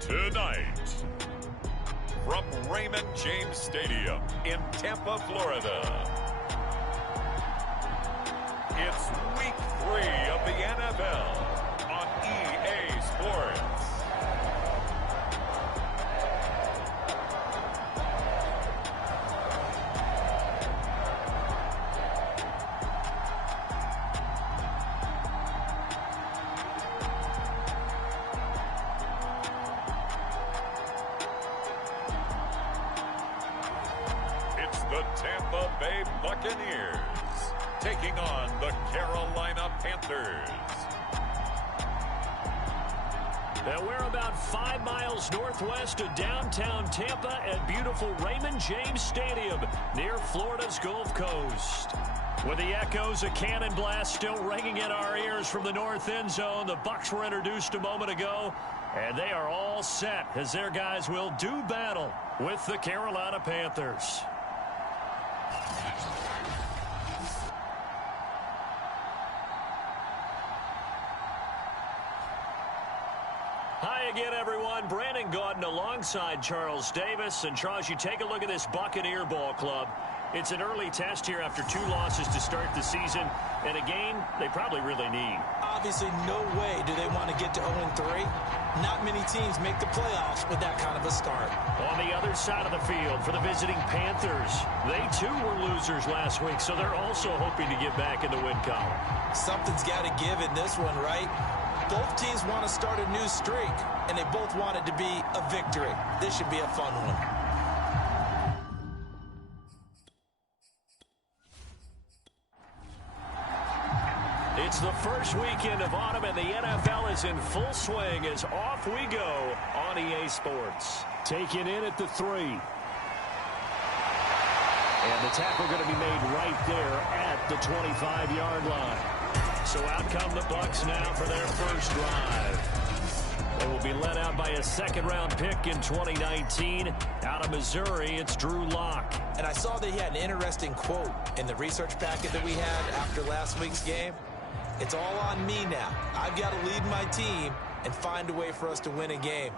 Tonight, from Raymond James Stadium in Tampa, Florida, it's Week 3 of the NFL on EA Sports. The Tampa Bay Buccaneers taking on the Carolina Panthers. Now we're about 5 miles northwest of downtown Tampa at beautiful Raymond James Stadium near Florida's Gulf Coast. With the echoes of cannon blast still ringing in our ears from the north end zone, the Bucs were introduced a moment ago, and they are all set as their guys will do battle with the Carolina Panthers. Hi again, everyone. Brandon Gaudin alongside Charles Davis. And Charles, you take a look at this Buccaneer ball club. It's an early test here after 2 losses to start the season, and a game they probably really need. Obviously, no way do they want to get to 0-3. Not many teams make the playoffs with that kind of a start. On the other side of the field for the visiting Panthers, they too were losers last week, so they're also hoping to get back in the win column. Something's got to give in this one, right? Both teams want to start a new streak, and they both want it to be a victory. This should be a fun one. It's the first weekend of autumn, and the NFL is in full swing as off we go on EA Sports. Taken in at the 3. And the tackle going to be made right there at the 25-yard line. So out come the Bucs now for their first drive. They will be led out by a second-round pick in 2019. Out of Missouri, it's Drew Lock. And I saw that he had an interesting quote in the research packet that we had after last week's game. It's all on me now. I've got to lead my team and find a way for us to win a game.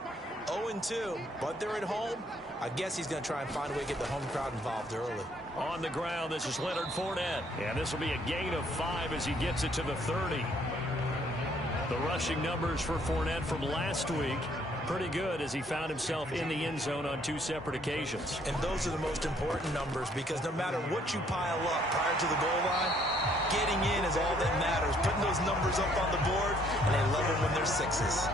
0-2, but they're at home. I guess he's going to try and find a way to get the home crowd involved early. On the ground, this is Leonard Fournette. And this will be a gain of 5 as he gets it to the 30. The rushing numbers for Fournette from last week, pretty good as he found himself in the end zone on 2 separate occasions. And those are the most important numbers because no matter what you pile up prior to the goal line, getting in is all that matters. Putting those numbers up on the board, and they love them when they're 6s.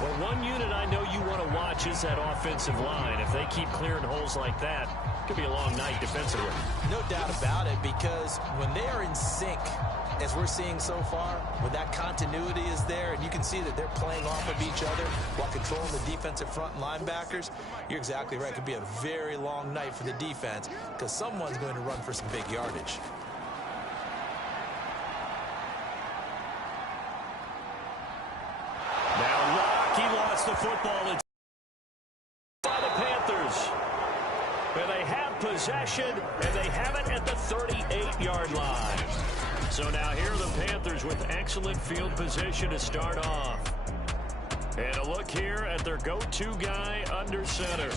Well, one unit I know you want to watch is that offensive line. If they keep clearing holes like that, it could be a long night defensively. No doubt about it, because when they are in sync, as we're seeing so far, when that continuity is there, and you can see that they're playing off of each other while controlling the defensive front and linebackers, you're exactly right. It could be a very long night for the defense because someone's going to run for some big yardage. Now Lock, he lost the football by the Panthers. But they have possession, and they have it at the 38-yard line. So now here are the Panthers with excellent field position to start off. And a look here at their go-to guy under center.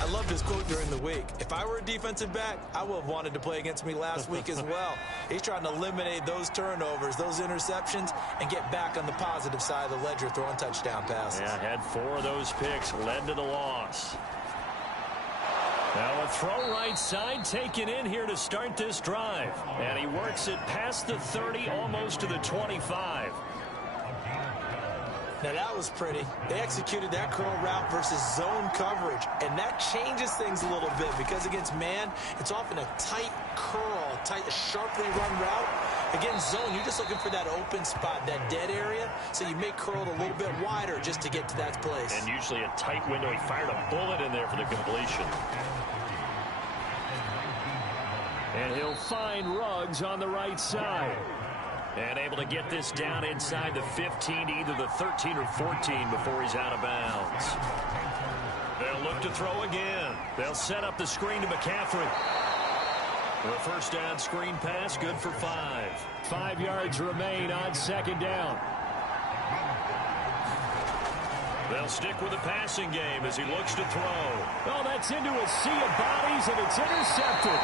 I loved his quote during the week. If I were a defensive back, I would have wanted to play against me last week as well. He's trying to eliminate those turnovers, those interceptions, and get back on the positive side of the ledger throwing touchdown passes. Yeah, had 4 of those picks, led to the loss. Now a throw right side taken in here to start this drive. And he works it past the 30, almost to the 25. Now that was pretty. They executed that curl route versus zone coverage, and that changes things a little bit because against man, it's often a tight curl, sharply run route. Against zone, you're just looking for that open spot, that dead area, so you may curl it a little bit wider just to get to that place. And usually a tight window. He fired a bullet in there for the completion. And he'll find Ruggs on the right side. And able to get this down inside the 15 to either the 13 or 14 before he's out of bounds. They'll look to throw again. They'll set up the screen to McCaffrey. For a first down screen pass, good for 5. 5 yards remain on second down. They'll stick with the passing game as he looks to throw. Oh, that's into a sea of bodies, and it's intercepted.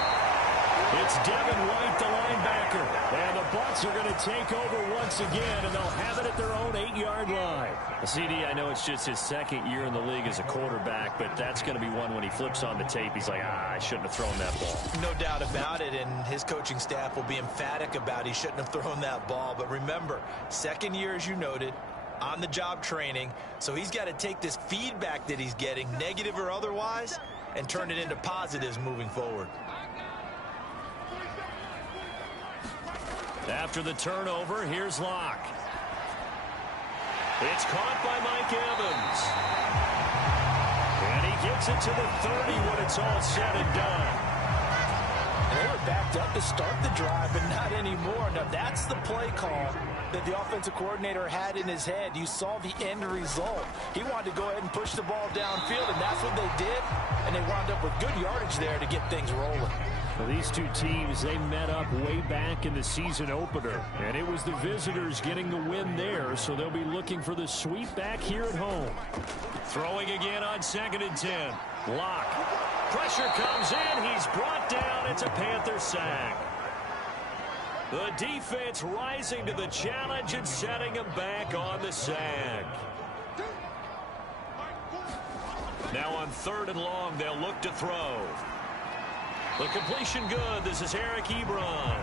It's Devin White, the linebacker. And the Bucs are going to take over once again, and they'll have it at their own 8-yard line. CD, I know it's just his second year in the league as a quarterback, but that's going to be one when he flips on the tape. He's like, I shouldn't have thrown that ball. No doubt about it, and his coaching staff will be emphatic about he shouldn't have thrown that ball. But remember, second year, as you noted, on-the-job training, so he's got to take this feedback that he's getting, negative or otherwise, and turn it into positives moving forward. After the turnover, here's Locke. It's caught by Mike Evans. And he gets it to the 30 when it's all said and done. They were backed up to start the drive, but not anymore. Now, that's the play call that the offensive coordinator had in his head. You saw the end result. He wanted to go ahead and push the ball downfield, and that's what they did. And they wound up with good yardage there to get things rolling. Well, these two teams, they met up way back in the season opener. And it was the visitors getting the win there, so they'll be looking for the sweep back here at home. Throwing again on 2nd and 10. Locke. Pressure comes in. He's brought down. It's a Panther sack. The defense rising to the challenge and setting him back on the sack. Now on 3rd and long, they'll look to throw. The completion good. This is Eric Ebron.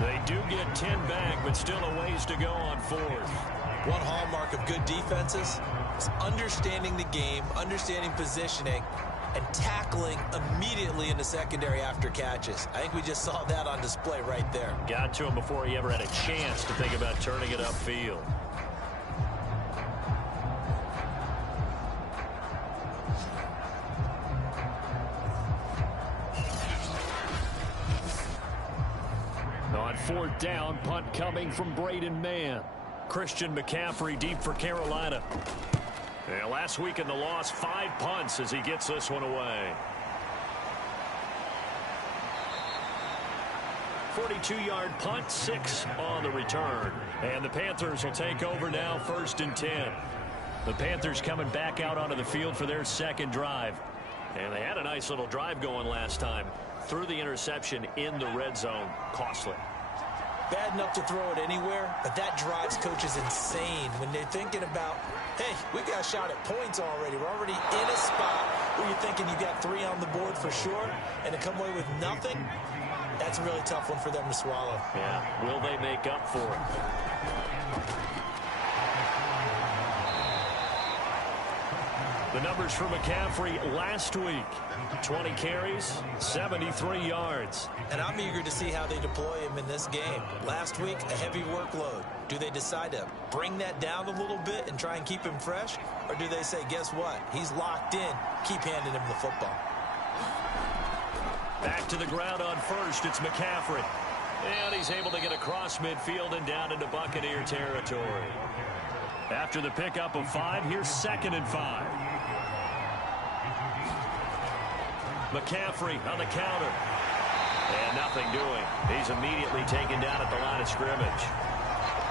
They do get 10 back, but still a ways to go on 4th. One hallmark of good defenses is understanding the game, understanding positioning, and tackling immediately in the secondary after catches. I think we just saw that on display right there. Got to him before he ever had a chance to think about turning it upfield. On 4th down, punt coming from Braden Mann. Christian McCaffrey deep for Carolina. And last week in the loss, 5 punts as he gets this one away. 42-yard punt, 6 on the return. And the Panthers will take over now, 1st and 10. The Panthers coming back out onto the field for their second drive. And they had a nice little drive going last time. Threw the interception in the red zone. Costly. Bad enough to throw it anywhere, but that drives coaches insane when they're thinking about, hey, we got a shot at points already. We're already in a spot where you're thinking you got 3 on the board for sure, and to come away with nothing, that's a really tough one for them to swallow. Yeah, will they make up for it? The numbers for McCaffrey last week. 20 carries, 73 yards. And I'm eager to see how they deploy him in this game. Last week, a heavy workload. Do they decide to bring that down a little bit and try and keep him fresh? Or do they say, guess what? He's locked in. Keep handing him the football. Back to the ground on first. It's McCaffrey. And he's able to get across midfield and down into Buccaneer territory. After the pickup of 5, here's 2nd and 5. McCaffrey on the counter. And nothing doing. He's immediately taken down at the line of scrimmage.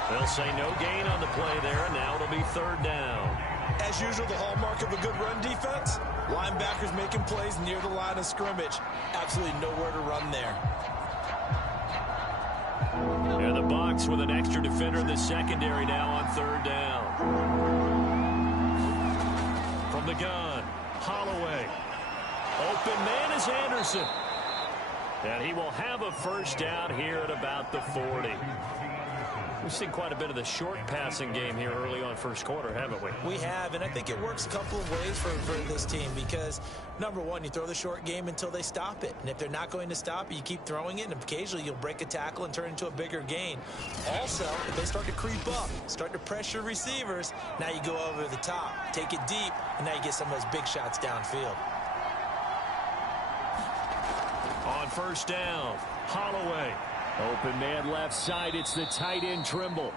They'll say no gain on the play there. Now it'll be 3rd down. As usual, the hallmark of a good run defense, linebackers making plays near the line of scrimmage. Absolutely nowhere to run there. And the Bucs with an extra defender in the secondary now on 3rd down. From the gun, Holloway. Open man is Anderson. And he will have a 1st down here at about the 40. We've seen quite a bit of the short passing game here early on 1st quarter, haven't we? We have, and I think it works a couple of ways for this team because, number one, you throw the short game until they stop it. And if they're not going to stop it, you keep throwing it, and occasionally you'll break a tackle and turn it into a bigger gain. Also, if they start to creep up, start to pressure receivers, now you go over the top, take it deep, and now you get some of those big shots downfield. On 1st down, Holloway. Open man left side. It's the tight end Trimble.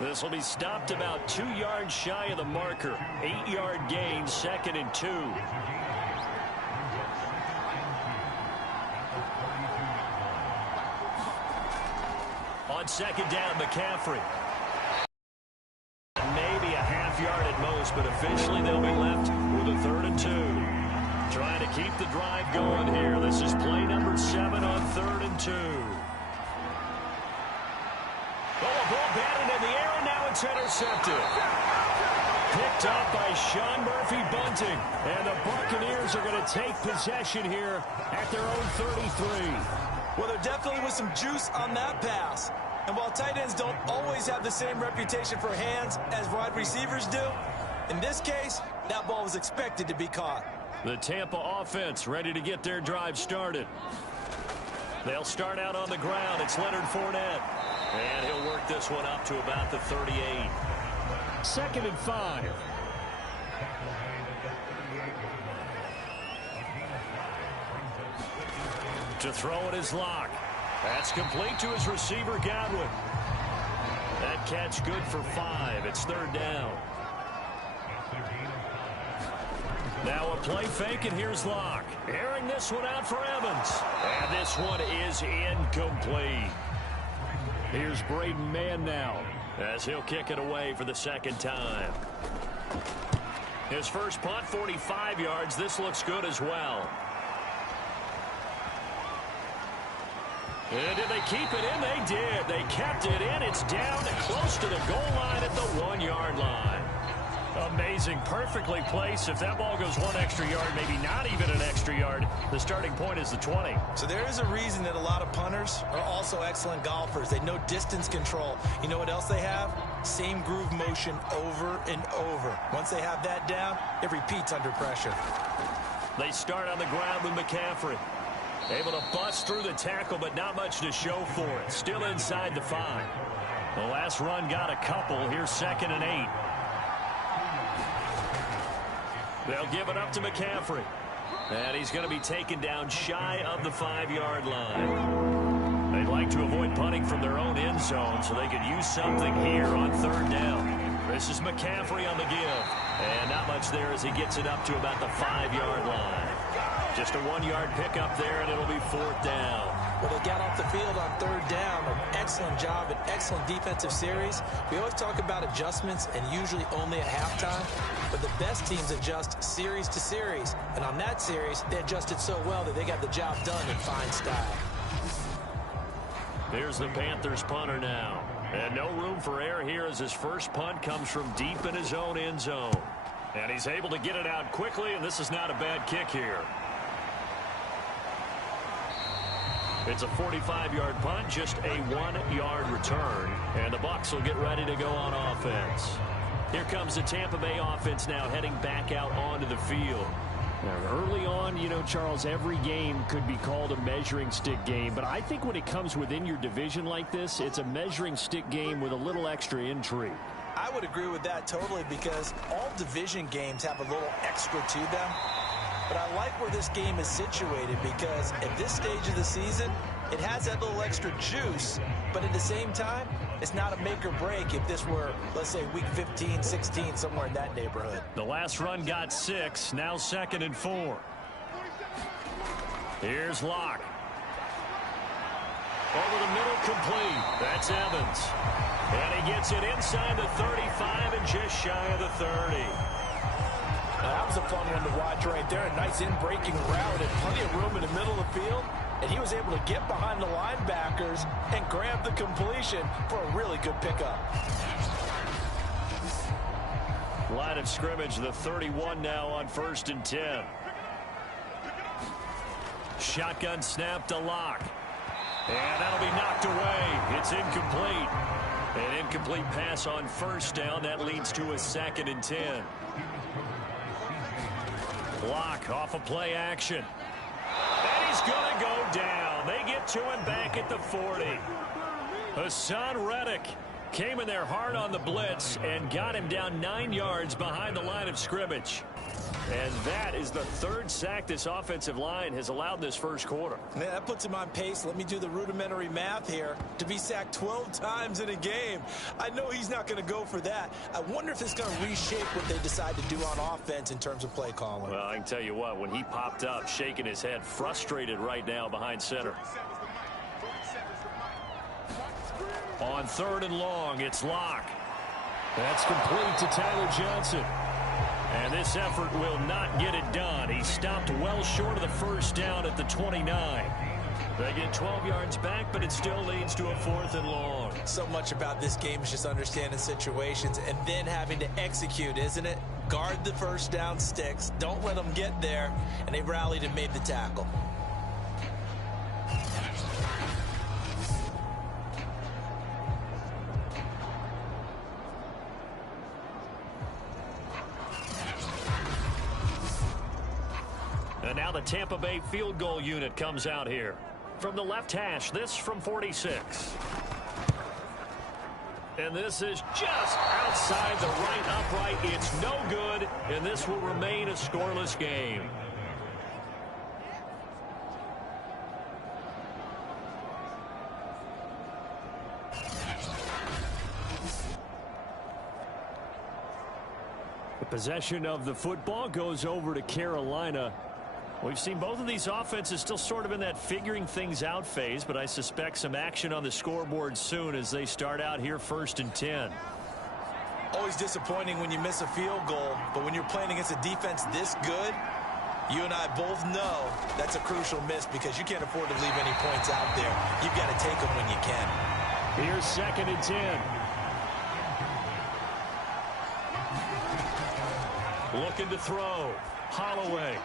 This will be stopped about 2 yards shy of the marker. 8-yard gain, 2nd and 2. On 2nd down, McCaffrey. Maybe a half yard at most, but officially they'll be left with a 3rd and 2. Trying to keep the drive going here. This is play number 7 on 3rd and 2. Oh, a ball batted in the air, and now it's intercepted. Picked up by Sean Murphy-Bunting. And the Buccaneers are going to take possession here at their own 33. Well, there definitely was some juice on that pass. And while tight ends don't always have the same reputation for hands as wide receivers do, in this case, that ball was expected to be caught. The Tampa offense ready to get their drive started. They'll start out on the ground. It's Leonard Fournette. And he'll work this one up to about the 38. 2nd and 5. To throw it is Locke. That's complete to his receiver, Godwin. That catch good for 5. It's 3rd down. Now a play fake, and here's Locke. Airing this one out for Evans. And this one is incomplete. Here's Braden Mann now as he'll kick it away for the 2nd time. His first punt, 45 yards. This looks good as well. And did they keep it in? They did. They kept it in. It's down close to the goal line at the 1-yard line. Amazing. Perfectly placed. If that ball goes 1 extra yard, maybe not even an extra yard, the starting point is the 20. So there is a reason that a lot of punters are also excellent golfers. They know distance control. You know what else they have? Same groove motion over and over. Once they have that down, it repeats under pressure. They start on the ground with McCaffrey. Able to bust through the tackle, but not much to show for it. Still inside the 5. The last run got a couple. Here's 2nd and 8. They'll give it up to McCaffrey. And he's going to be taken down shy of the 5-yard line. They'd like to avoid punting from their own end zone so they could use something here on 3rd down. This is McCaffrey on the give. And not much there as he gets it up to about the 5-yard line. Just a 1-yard pickup there, and it'll be 4th down. Well, they got off the field on 3rd down. An excellent job, an excellent defensive series. We always talk about adjustments and usually only at halftime, but the best teams adjust series to series. And on that series, they adjusted so well that they got the job done in fine style. Here's the Panthers punter now. And no room for error here as his first punt comes from deep in his own end zone. And he's able to get it out quickly, and this is not a bad kick here. It's a 45-yard punt, just a 1-yard return. And the Bucs will get ready to go on offense. Here comes the Tampa Bay offense now heading back out onto the field. Now, early on, you know, Charles, every game could be called a measuring stick game. But I think when it comes within your division like this, it's a measuring stick game with a little extra intrigue. I would agree with that totally because all division games have a little extra to them. But I like where this game is situated because at this stage of the season, it has that little extra juice. But at the same time, it's not a make or break if this were, let's say, week 15, 16, somewhere in that neighborhood. The last run got 6, now 2nd and 4. Here's Locke. Over the middle, complete. That's Evans. And he gets it inside the 35 and just shy of the 30. That was a fun one to watch right there. A nice in-breaking route and plenty of room in the middle of the field. And he was able to get behind the linebackers and grab the completion for a really good pickup. Line of scrimmage, the 31 now on 1st and 10. Shotgun snap to Locke. And that'll be knocked away. It's incomplete. An incomplete pass on 1st down. That leads to a 2nd and 10. Locke off of play action. And he's going to go down. They get to him back at the 40. Hassan Reddick came in there hard on the blitz and got him down 9 yards behind the line of scrimmage. And that is the 3rd sack this offensive line has allowed this first quarter. Man, that puts him on pace. Let me do the rudimentary math here. To be sacked 12 times in a game. I know he's not going to go for that. I wonder if it's going to reshape what they decide to do on offense in terms of play calling. Well, I can tell you what, when he popped up, shaking his head, frustrated right now behind center. On 3rd and long, it's Locke. That's complete to Tyler Johnson. And this effort will not get it done. He stopped well short of the 1st down at the 29. They get 12 yards back, but it still leads to a 4th and long. So much about this game is just understanding situations and then having to execute, isn't it? Guard the 1st down sticks. Don't let them get there. And they rallied and made the tackle. And now the Tampa Bay field goal unit comes out here. From the left hash, this from 46. And this is just outside the right upright. It's no good, and this will remain a scoreless game. The possession of the football goes over to Carolina. We've seen both of these offenses still sort of in that figuring things out phase, but I suspect some action on the scoreboard soon as they start out here 1st and 10. Always disappointing when you miss a field goal, but when you're playing against a defense this good, you and I both know that's a crucial miss because you can't afford to leave any points out there. You've got to take them when you can. Here's 2nd and 10. Looking to throw. Holloway.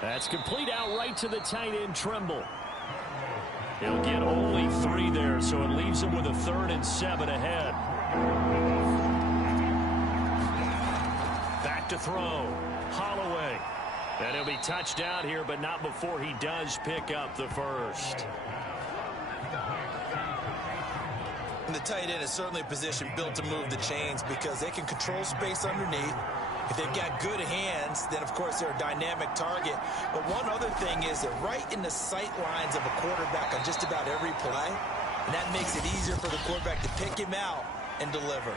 That's complete out right to the tight end, Tremble. He'll get only 3 there, so it leaves him with a 3rd and 7 ahead. Back to throw. Holloway. And he'll be touched out here, but not before he does pick up the 1st. And the tight end is certainly a position built to move the chains because they can control space underneath. If they've got good hands, then, of course, they're a dynamic target. But one other thing is they're right in the sight lines of a quarterback on just about every play. And that makes it easier for the quarterback to pick him out and deliver.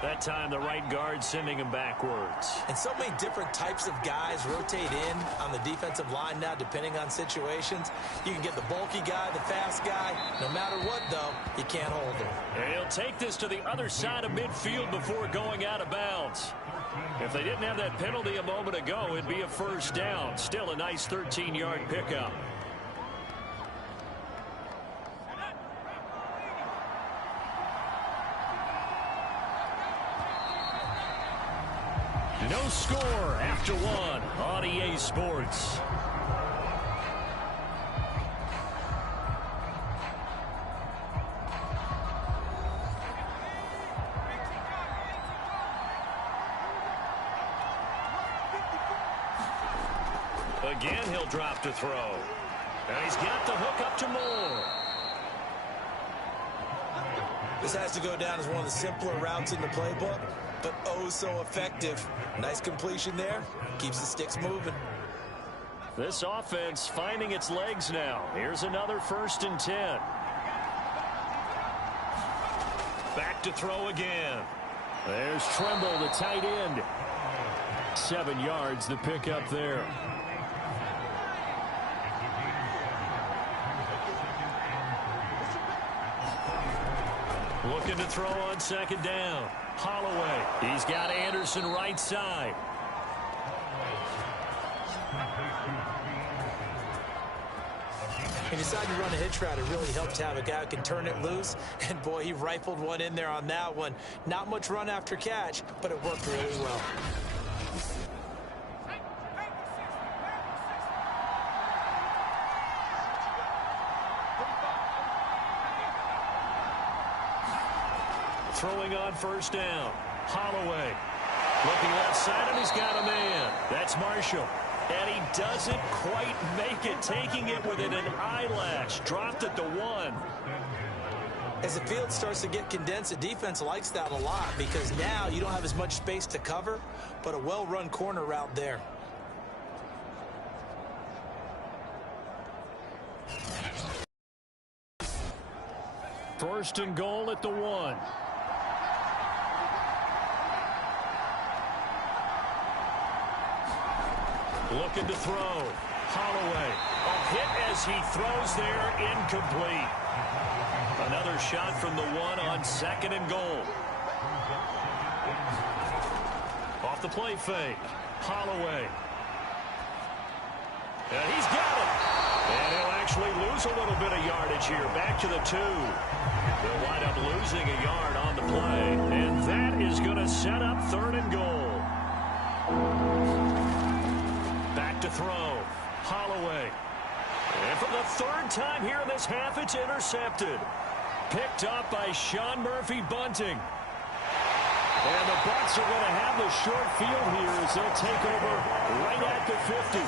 That time the right guard sending him backwards. And so many different types of guys rotate in on the defensive line now, depending on situations. You can get the bulky guy, the fast guy. No matter what, though, you can't hold him. And he'll take this to the other side of midfield before going out of bounds. If they didn't have that penalty a moment ago, it'd be a first down. Still a nice 13-yard pickup. No score after one on EA Sports. Again, he'll drop to throw. And he's got the hook up to Moore. This has to go down as one of the simpler routes in the playbook, but oh so effective. Nice completion there. Keeps the sticks moving. This offense finding its legs now. Here's another 1st and 10. Back to throw again. There's Tremble, the tight end. 7 yards, the pickup there. Looking to throw on 2nd down. Holloway. He's got Anderson right side. He decided to run a hitch route. It really helps to have a guy who can turn it loose. And, boy, he rifled one in there on that one. Not much run after catch, but it worked really well. Throwing on 1st down. Holloway. Looking left side, and he's got a man. That's Marshall. And he doesn't quite make it, taking it within an eyelash. Dropped it to 1. As the field starts to get condensed, the defense likes that a lot because now you don't have as much space to cover, but a well-run corner route there. First and goal at the 1. Looking to throw. Holloway. A hit as he throws there, incomplete. Another shot from the 1 on 2nd and goal. Off the play fake. Holloway. And he's got it. And he'll actually lose a little bit of yardage here. Back to the 2. They'll wind up losing a yard on the play. And that is going to set up 3rd and goal. Back to throw. Holloway. And for the 3rd time here in this half, it's intercepted. Picked up by Sean Murphy Bunting. And the Bucs are going to have the short field here as they'll take over right at the 50.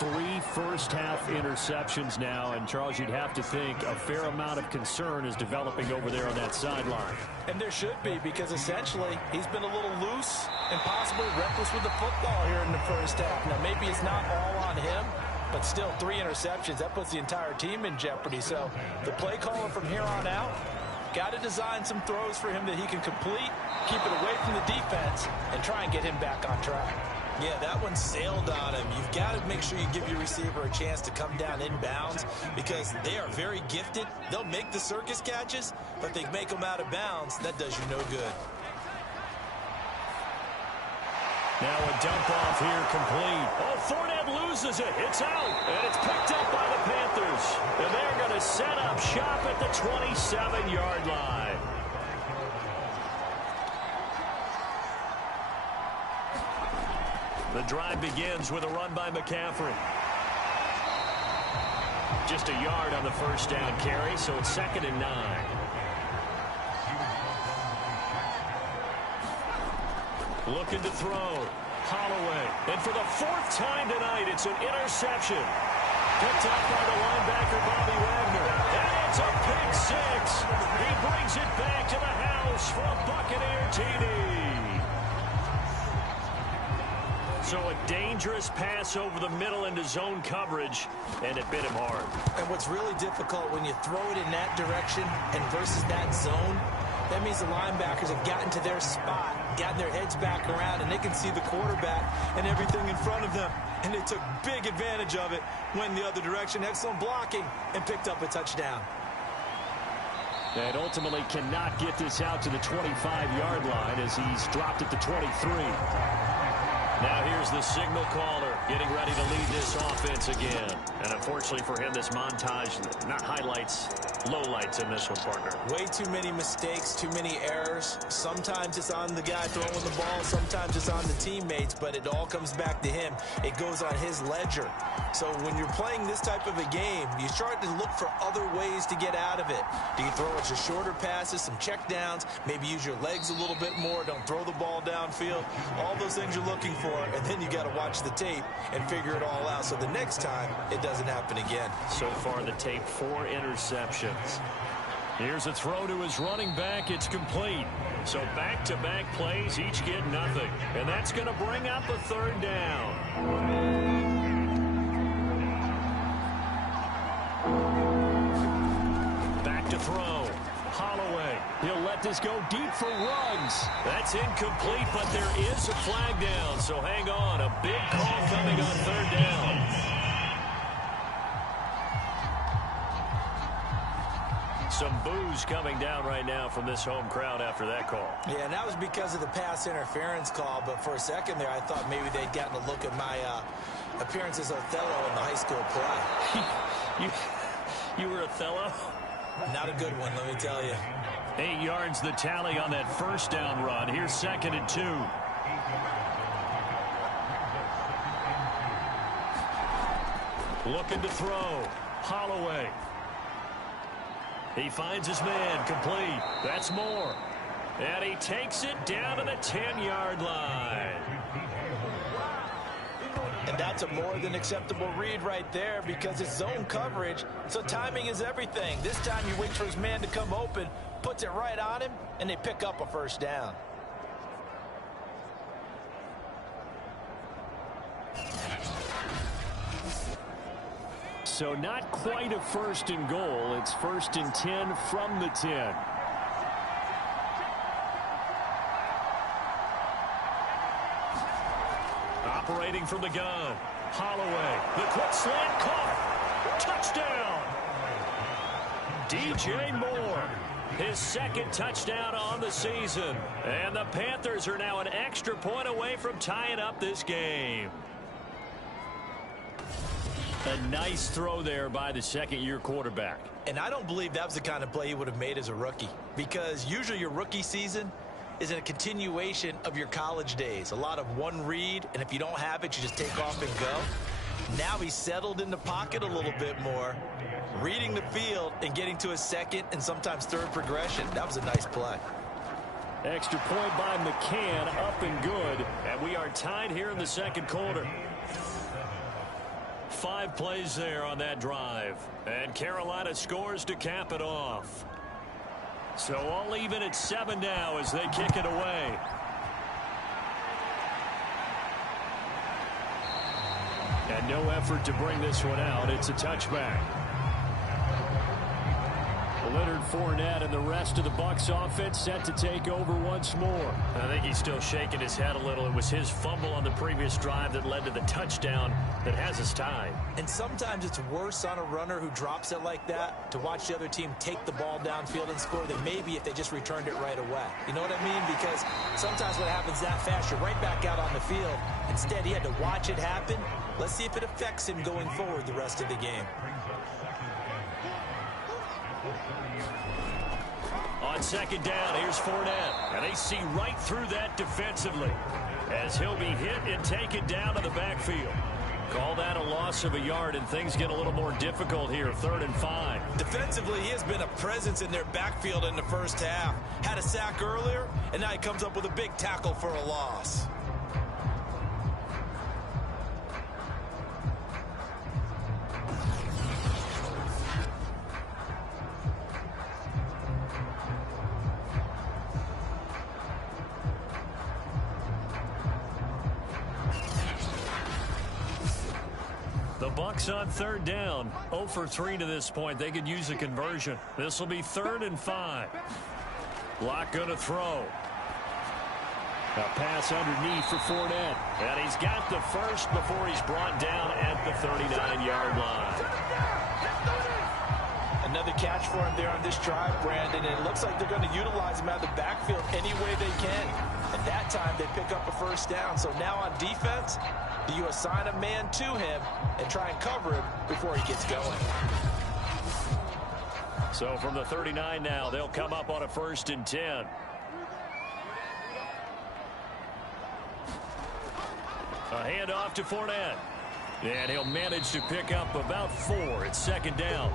3 first-half interceptions now, and Charles, you'd have to think a fair amount of concern is developing over there on that sideline. And there should be, because essentially he's been a little loose and possibly reckless with the football here in the first half. Now, maybe it's not all on him, but still 3 interceptions. That puts the entire team in jeopardy. So the play caller from here on out got to design some throws for him that he can complete, keep it away from the defense, and try and get him back on track. Yeah, that one sailed on him. You've got to make sure you give your receiver a chance to come down inbounds because they are very gifted. They'll make the circus catches, but they make them out of bounds. That does you no good. Now a dump off here complete. Oh, Fournette loses it. It's out, and it's picked up by the Panthers. And they're going to set up shop at the 27-yard line. The drive begins with a run by McCaffrey. Just a yard on the first down carry, so it's 2nd and 9. Looking to throw. Holloway. And for the 4th time tonight, it's an interception. Picked up by the linebacker, Bobby Wagner. And it's a pick 6. He brings it back to the house for a Buccaneer TD. So a dangerous pass over the middle into zone coverage, and it bit him hard. And what's really difficult when you throw it in that direction and versus that zone, That means the linebackers have gotten to their spot, gotten their heads back around, and they can see the quarterback and everything in front of them. And they took big advantage of it, went the other direction, excellent blocking, and picked up a touchdown. And ultimately cannot get this out to the 25-yard line as he's dropped at the 23. Now here's the signal caller getting ready to lead this offense again. And unfortunately for him, this montage, not highlights, lowlights in this one, partner. Way too many mistakes, too many errors. Sometimes it's on the guy throwing the ball, sometimes it's on the teammates, but it all comes back to him. It goes on his ledger. So when you're playing this type of a game, you start to look for other ways to get out of it. Do you throw it to shorter passes, some check downs, maybe use your legs a little bit more, don't throw the ball downfield. All those things you're looking for, and then you got to watch the tape and figure it all out so the next time it doesn't happen again. So far the tape, 4 interceptions. Here's a throw to his running back. It's complete. So back-to-back plays, each get nothing. And that's going to bring up a 3rd down. Back to throw. Holloway. He'll let this go deep for Ruggs. That's incomplete, but there is a flag down. So hang on. A big call coming on 3rd down. Some boos coming down right now from this home crowd after that call. Yeah, and that was because of the pass interference call, but for a second there, I thought maybe they'd gotten a look at my appearance as Othello in the high school play. You were Othello? Not a good one, let me tell you. 8 yards the tally on that 1st down run. Here's 2nd and 2. Looking to throw. Holloway. He finds his man, complete. That's more. And he takes it down to the 10-yard line. And that's a more than acceptable read right there because it's zone coverage, so timing is everything. This time you wait for his man to come open, puts it right on him, and they pick up a 1st down. So not quite a 1st and goal. It's 1st and 10 from the 10. Operating from the gun. Holloway. The quick slant caught. Touchdown. DJ Moore. His 2nd touchdown on the season. And the Panthers are now an extra point away from tying up this game. A nice throw there by the 2nd-year quarterback. And I don't believe that was the kind of play he would have made as a rookie, because usually your rookie season is a continuation of your college days. A lot of one read, and if you don't have it, you just take off and go. Now he's settled in the pocket a little bit more, reading the field and getting to his 2nd and sometimes 3rd progression. That was a nice play. Extra point by McCann, up and good. And we are tied here in the 2nd quarter. 5 plays there on that drive. And Carolina scores to cap it off. So all even at 7 now as they kick it away. And no effort to bring this one out. It's a touchback. Leonard Fournette and the rest of the Bucs offense set to take over once more. I think he's still shaking his head a little. It was his fumble on the previous drive that led to the touchdown that has us tied. And sometimes it's worse on a runner who drops it like that to watch the other team take the ball downfield and score than maybe if they just returned it right away. You know what I mean? Because sometimes what happens that fast, you're right back out on the field. Instead, he had to watch it happen. Let's see if it affects him going forward the rest of the game. On 2nd down, here's Fournette. And they see right through that defensively as he'll be hit and taken down to the backfield. Call that a loss of a yard, and things get a little more difficult here, 3rd and 5. Defensively, he has been a presence in their backfield in the 1st half. Had a sack earlier, and now he comes up with a big tackle for a loss. The Bucs on 3rd down. 0 for 3 to this point. They could use a conversion. This will be 3rd and 5. Lock going to throw. A pass underneath for Fournette. And he's got the first before he's brought down at the 39-yard line. Another catch for him there on this drive, Brandon, and it looks like they're going to utilize him out of the backfield any way they can. And that time they pick up a first down. So now on defense, do you assign a man to him and try and cover him before he gets going? So from the 39 now, they'll come up on a 1st and 10. A handoff to Fournette. And he'll manage to pick up about 4. It's 2nd down.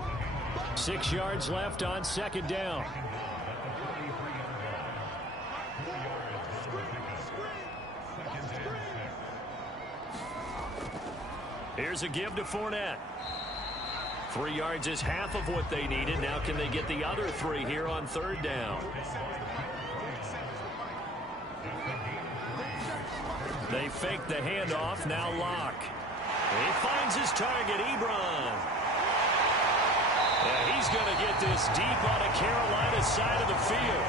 6 yards left on 2nd down. Here's a give to Fournette. 3 yards is half of what they needed. Now can they get the other 3 here on 3rd down? They fake the handoff. Now Locke. He finds his target, Ebron. Yeah, he's going to get this deep on a Carolina side of the field.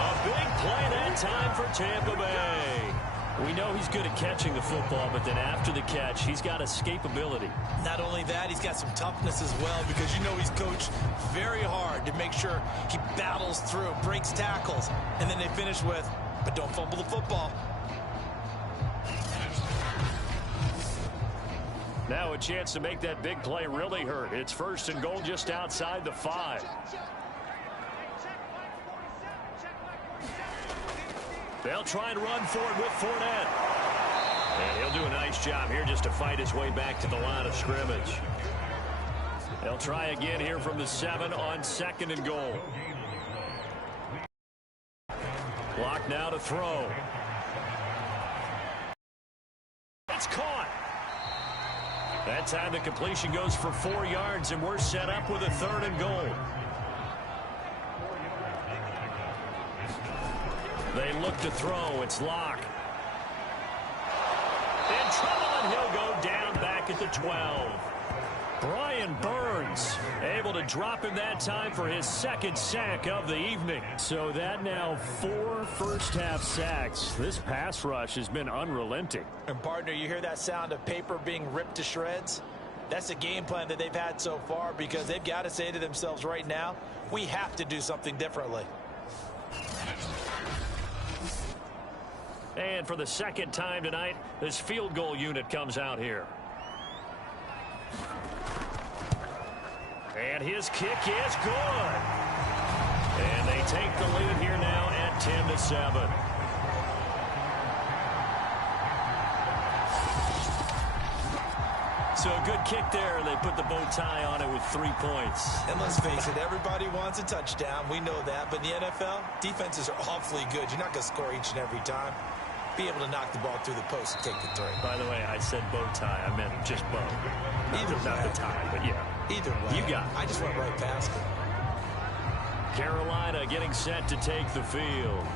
A big play that time for Tampa Bay. We know he's good at catching the football, but then after the catch, he's got escapability. Not only that, he's got some toughness as well, because you know he's coached very hard to make sure he battles through, breaks tackles, and then they finish with, but don't fumble the football. Now a chance to make that big play really hurt. It's 1st and goal just outside the 5. They'll try and run for it with Fournette. And he'll do a nice job here just to fight his way back to the line of scrimmage. They'll try again here from the 7 on 2nd and goal. Clock now to throw. It's caught. That time the completion goes for 4 yards, and we're set up with a 3rd and goal. They look to throw. It's Locke. In trouble, and he'll go down back at the 12. Brian Burns able to drop him that time for his 2nd sack of the evening. So that now 4 first-half sacks. This pass rush has been unrelenting. And, partner, you hear that sound of paper being ripped to shreds? That's the game plan that they've had so far, because they've got to say to themselves right now, we have to do something differently. And for the 2nd time tonight, this field goal unit comes out here. And his kick is good. And they take the lead here now at 10-7. So a good kick there. They put the bow tie on it with 3 points. And let's face it, everybody wants a touchdown. We know that. But in the NFL, defenses are awfully good. You're not going to score each and every time. Be able to knock the ball through the post and take the 3. By the way, I said bow tie. I meant just bow. Either way. Not the tie, but yeah. Either way. You got it. I just went right past it. Carolina getting set to take the field.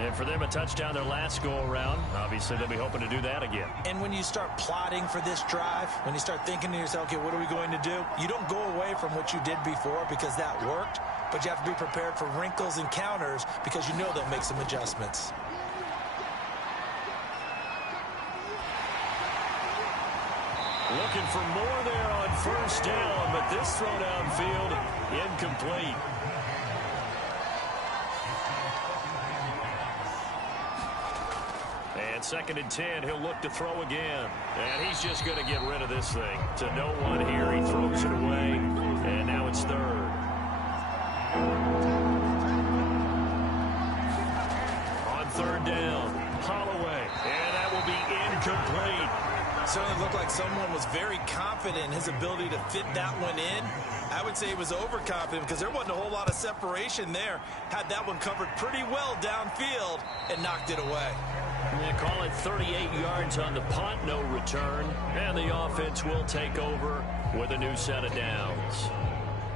And for them, a touchdown their last go-around. Obviously, they'll be hoping to do that again. And when you start plotting for this drive, when you start thinking to yourself, okay, what are we going to do? You don't go away from what you did before because that worked, but you have to be prepared for wrinkles and counters because you know they'll make some adjustments. Looking for more there on 1st down, but this throw downfield incomplete. And 2nd and 10, he'll look to throw again. And he's just going to get rid of this thing. To no one here, he throws it away. And now it's 3rd. On 3rd down, Holloway. And that will be incomplete. Certainly looked like someone was very confident in his ability to fit that one in. I would say he was overconfident because there wasn't a whole lot of separation there. Had that one covered pretty well downfield and knocked it away. They call it 38 yards on the punt, no return. And the offense will take over with a new set of downs.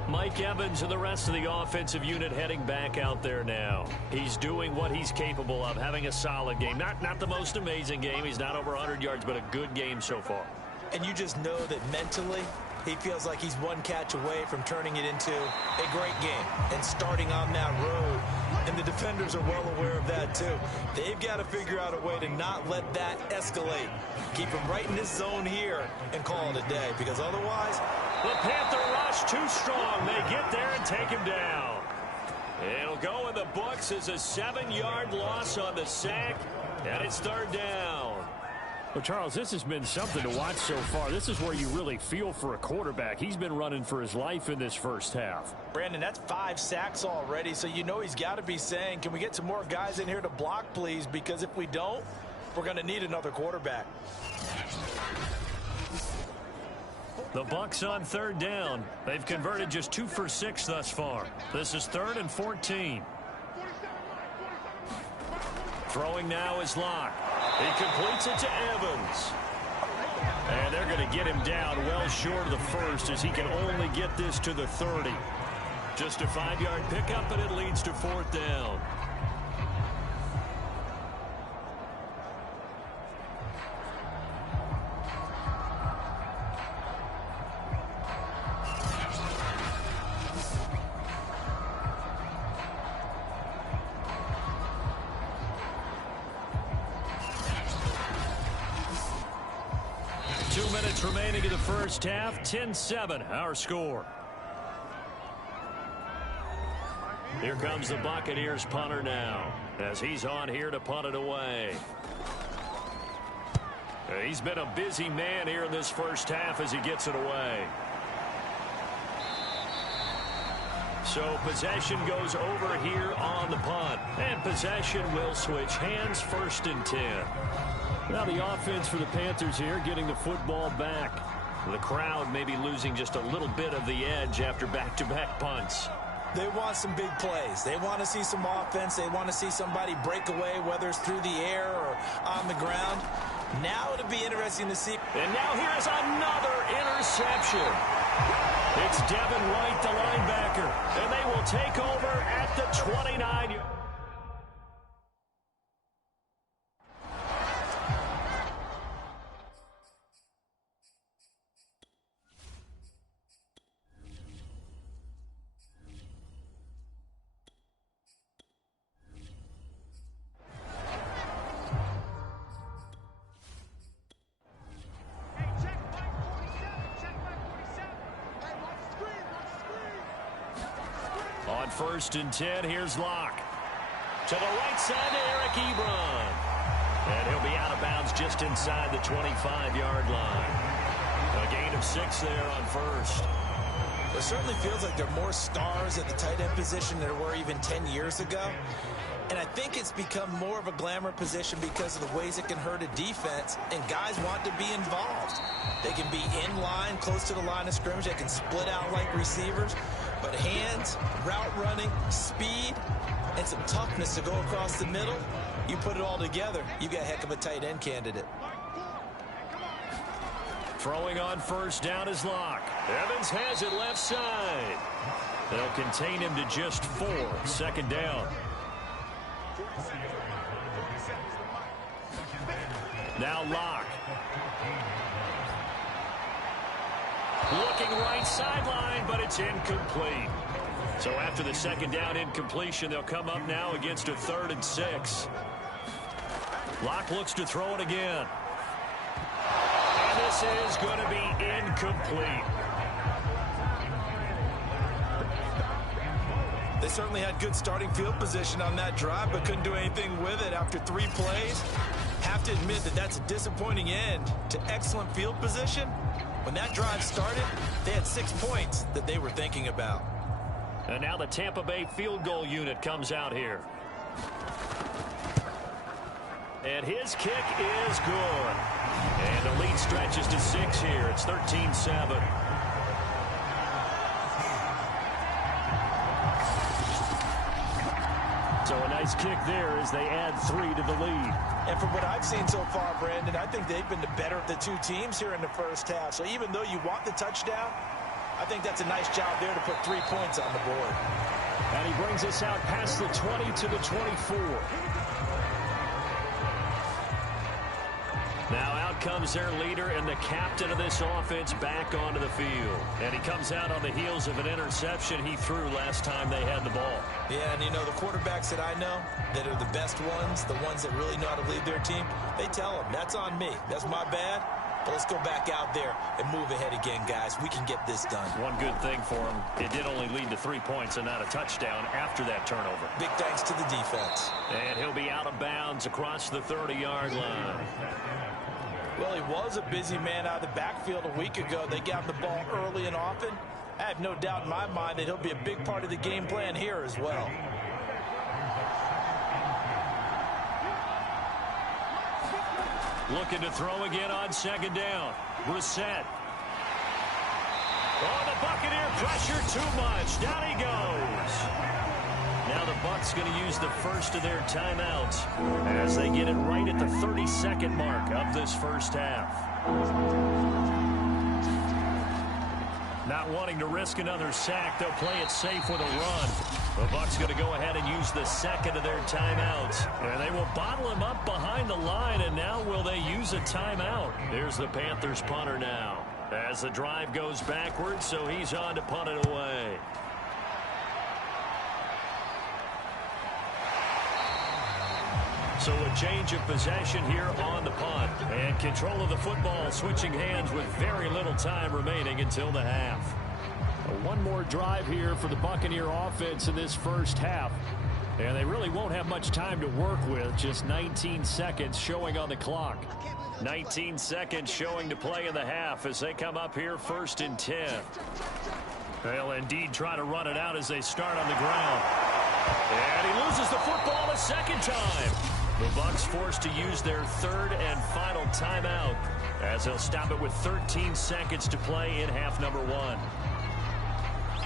Mike Evans and the rest of the offensive unit heading back out there now. He's doing what he's capable of, having a solid game. Not the most amazing game. He's not over 100 yards, but a good game so far. And you just know that mentally He feels like he's one catch away from turning it into a great game and starting on that road. And the defenders are well aware of that too. They've got to figure out a way to not let that escalate. Keep him right in this zone here and call it a day, because otherwise... The Panther rush too strong. They get there and take him down. It'll go in the books as a 7-yard loss on the sack, and it's third down. Well, Charles, this has been something to watch so far. This is where you really feel for a quarterback. He's been running for his life in this first half. Brandon, that's 5 sacks already, so you know he's got to be saying, can we get some more guys in here to block, please? Because if we don't, we're going to need another quarterback. The Bucs on third down. They've converted just 2 for 6 thus far. This is 3rd and 14. Throwing now is Locke. He completes it to Evans. And they're going to get him down well short of the first, as he can only get this to the 30. Just a 5-yard pickup, and it leads to 4th down. Remaining in the first half, 10-7, our score. Here comes the Buccaneers punter now, as he's on here to punt it away. He's been a busy man here in this first half as he gets it away. So possession goes over here on the punt, and possession will switch hands, 1st and 10. Now the offense for the Panthers here, getting the football back. The crowd may be losing just a little bit of the edge after back-to-back punts. They want some big plays. They want to see some offense. They want to see somebody break away, whether it's through the air or on the ground. Now it'll be interesting to see. And now here's another interception. It's Devin White, the linebacker, and they will take over at the 29. On 1st and 10, here's Locke. To the right side to Eric Ebron. And he'll be out of bounds just inside the 25-yard line. A gain of 6 there on 1st. It certainly feels like there are more stars at the tight end position than there were even 10 years ago. And I think it's become more of a glamour position because of the ways it can hurt a defense, and guys want to be involved. They can be in line, close to the line of scrimmage. They can split out like receivers. But hands, route running, speed, and some toughness to go across the middle, you put it all together, you got a heck of a tight end candidate. Throwing on 1st down is Locke. Evans has it left side. They'll contain him to just 4. 2nd down. Now Locke. Looking right sideline, but it's incomplete. So after the 2nd down incompletion, they'll come up now against a 3rd and 6. Locke looks to throw it again. And this is going to be incomplete. They certainly had good starting field position on that drive, but couldn't do anything with it after 3 plays. Have to admit that that's a disappointing end to excellent field position. When that drive started, they had 6 points that they were thinking about. And now the Tampa Bay field goal unit comes out here. And his kick is good. And the lead stretches to 6 here. It's 13-7. So a nice kick there as they add 3 to the lead. And from what I've seen so far, Brandon, I think they've been the better of the 2 teams here in the first half. So even though you want the touchdown, I think that's a nice job there to put 3 points on the board. And he brings us out past the 20 to the 24. Now out out comes their leader and the captain of this offense back onto the field. And he comes out on the heels of an interception he threw last time they had the ball. Yeah, and you know, the quarterbacks that I know that are the best ones, the ones that really know how to lead their team, they tell them, that's on me. That's my bad. But let's go back out there and move ahead again, guys. We can get this done. One good thing for him, it did only lead to 3 points and not a touchdown after that turnover. Big thanks to the defense. And he'll be out of bounds across the 30-yard line. Well, he was a busy man out of the backfield a week ago. They got him the ball early and often. I have no doubt in my mind that he'll be a big part of the game plan here as well. Looking to throw again on second down. Brissett. Oh, the Buccaneer pressure too much. Down he goes. Now the Bucs going to use the first of their timeouts as they get it right at the 30-second mark of this first half. Not wanting to risk another sack, they'll play it safe with a run. The Bucs going to go ahead and use the second of their timeouts. And they will bottle him up behind the line, and now will they use a timeout? Here's the Panthers punter now as the drive goes backwards, so he's on to punt it away. So a change of possession here on the punt. And control of the football switching hands with very little time remaining until the half. One more drive here for the Buccaneer offense in this first half. And they really won't have much time to work with. Just 19 seconds showing on the clock. 19 seconds showing to play in the half as they come up here 1st and 10. They'll indeed try to run it out as they start on the ground. And he loses the football a second time. The Bucs forced to use their third and final timeout as they'll stop it with 13 seconds to play in half number 1.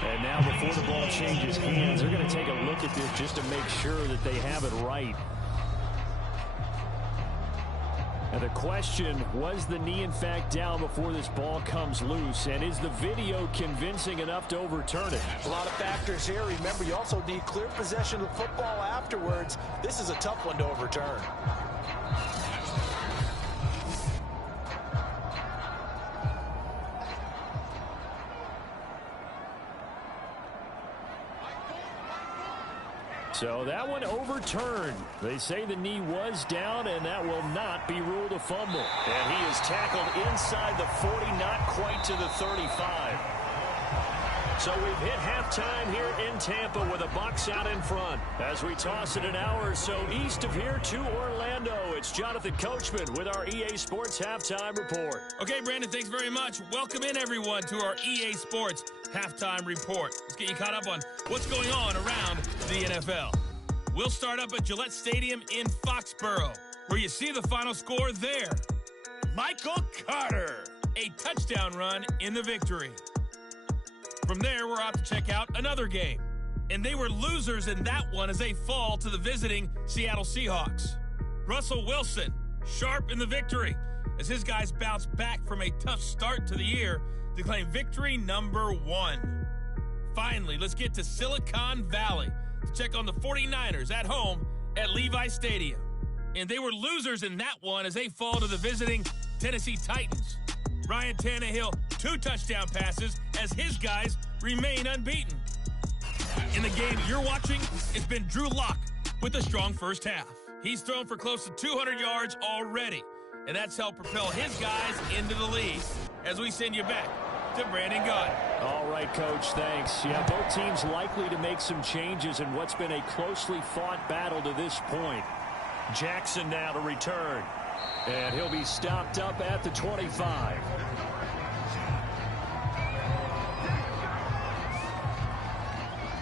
And now before the ball changes hands, they're going to take a look at this just to make sure that they have it right. And the question, was the knee in fact down before this ball comes loose? And is the video convincing enough to overturn it? A lot of factors here. Remember, you also need clear possession of the football afterwards. This is a tough one to overturn. So that one overturned. They say the knee was down, and that will not be ruled a fumble. And he is tackled inside the 40, not quite to the 35. So we've hit halftime here in Tampa with the Bucs out in front. As we toss it an hour or so east of here to Orlando, it's Jonathan Coachman with our EA Sports Halftime Report. Okay, Brandon, thanks very much. Welcome in, everyone, to our EA Sports Halftime Report. Let's get you caught up on what's going on around the NFL. We'll start up at Gillette Stadium in Foxborough, where you see the final score there. Michael Carter, a touchdown run in the victory. From there, we're off to check out another game. And they were losers in that one as they fall to the visiting Seattle Seahawks. Russell Wilson, sharp in the victory, as his guys bounce back from a tough start to the year to claim victory number 1. Finally, let's get to Silicon Valley to check on the 49ers at home at Levi Stadium. And they were losers in that one as they fall to the visiting Tennessee Titans. Ryan Tannehill, 2 touchdown passes as his guys remain unbeaten. In the game you're watching, it's been Drew Lock with a strong first half. He's thrown for close to 200 yards already, and that's helped propel his guys into the lead. As we send you back to Brandon Gott. All right, Coach, thanks. Yeah, both teams likely to make some changes in what's been a closely fought battle to this point. Jackson now to return. And he'll be stopped up at the 25.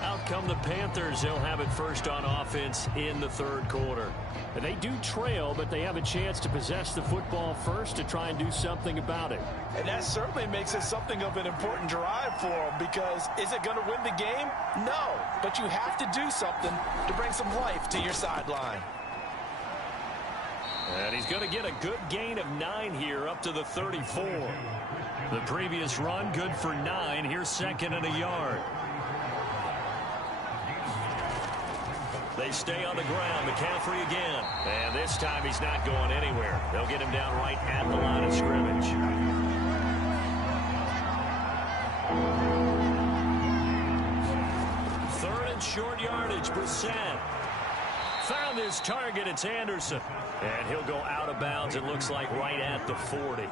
Out come the Panthers. They'll have it first on offense in the third quarter. And they do trail, but they have a chance to possess the football first to try and do something about it. And that certainly makes it something of an important drive for them, because is it going to win the game? No, but you have to do something to bring some life to your sideline. And he's going to get a good gain of 9 here up to the 34. The previous run good for 9. Here's 2nd and a yard. They stay on the ground. McCaffrey again. And this time he's not going anywhere. They'll get him down right at the line of scrimmage. Third and short yardage. Brissett found his target. It's Anderson. And he'll go out of bounds, it looks like, right at the 40.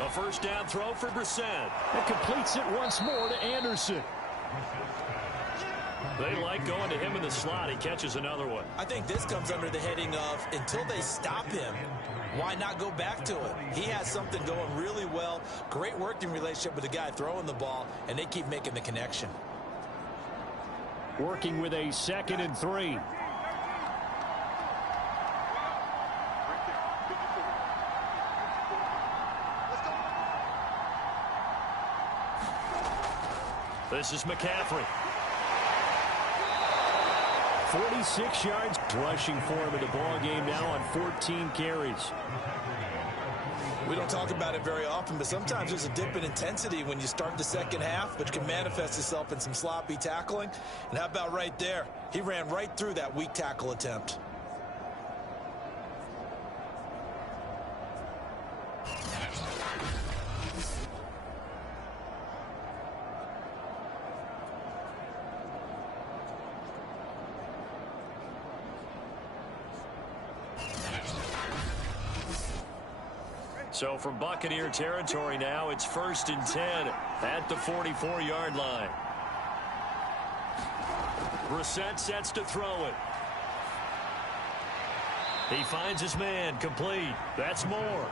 A first down throw for Brissett. It completes it once more to Anderson. They like going to him in the slot. He catches another one. I think this comes under the heading of until they stop him, why not go back to it? He has something going really well. Great working relationship with the guy throwing the ball, and they keep making the connection. Working with a 2nd and 3. This is McCaffrey. 46 yards rushing for him in the ball game now on 14 carries. We don't talk about it very often, but sometimes there's a dip in intensity when you start the second half, which can manifest itself in some sloppy tackling. And how about right there? He ran right through that weak tackle attempt. So from Buccaneer territory now, it's 1st and 10 at the 44-yard line. Brissett sets to throw it. He finds his man, complete. That's more.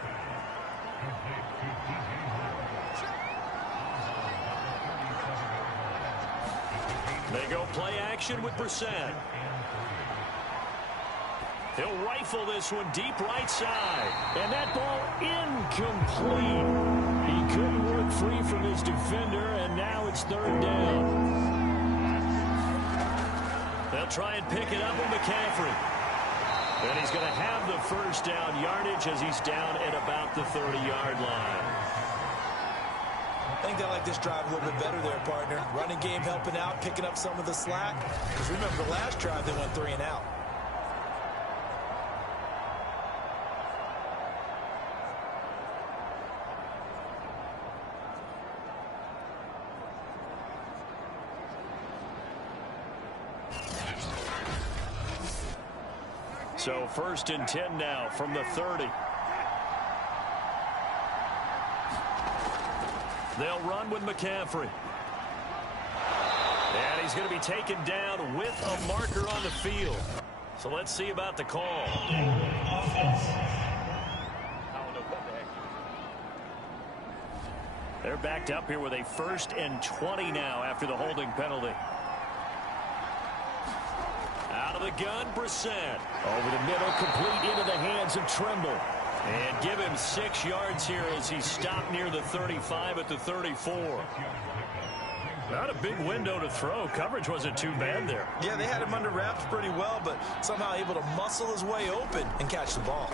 They go play action with Brissett. He'll rifle this one deep right side. And that ball incomplete. He couldn't work free from his defender, and now it's 3rd down. They'll try and pick it up with McCaffrey. And he's going to have the first down yardage as he's down at about the 30-yard line. I think they like this drive a little bit better there, partner. Running game helping out, picking up some of the slack. Because remember, the last drive they went 3 and out. So 1st and 10 now from the 30. They'll run with McCaffrey. And he's going to be taken down with a marker on the field. So let's see about the call. They're backed up here with a 1st and 20 now after the holding penalty. Out of the gun, Brissett. Over the middle, complete into the hands of Tremble. And give him 6 yards here as he stopped near the 35 at the 34. Not a big window to throw. Coverage wasn't too bad there. Yeah, they had him under wraps pretty well, but somehow able to muscle his way open and catch the ball.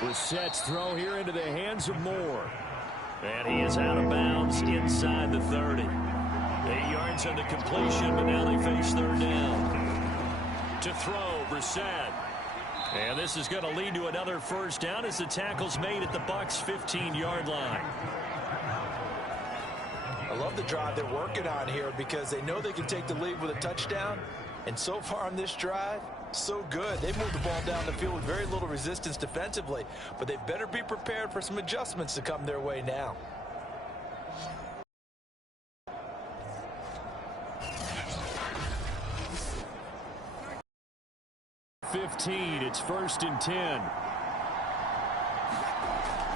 Brissett's throw here into the hands of Moore. And he is out of bounds inside the 30. 8 yards on the completion, but now they face 3rd down. To throw, Brissett. And this is going to lead to another first down as the tackle's made at the Bucs' 15-yard line. I love the drive they're working on here because they know they can take the lead with a touchdown. And so far on this drive, so good. They've moved the ball down the field with very little resistance defensively, but they better be prepared for some adjustments to come their way now. It's 1st and 10.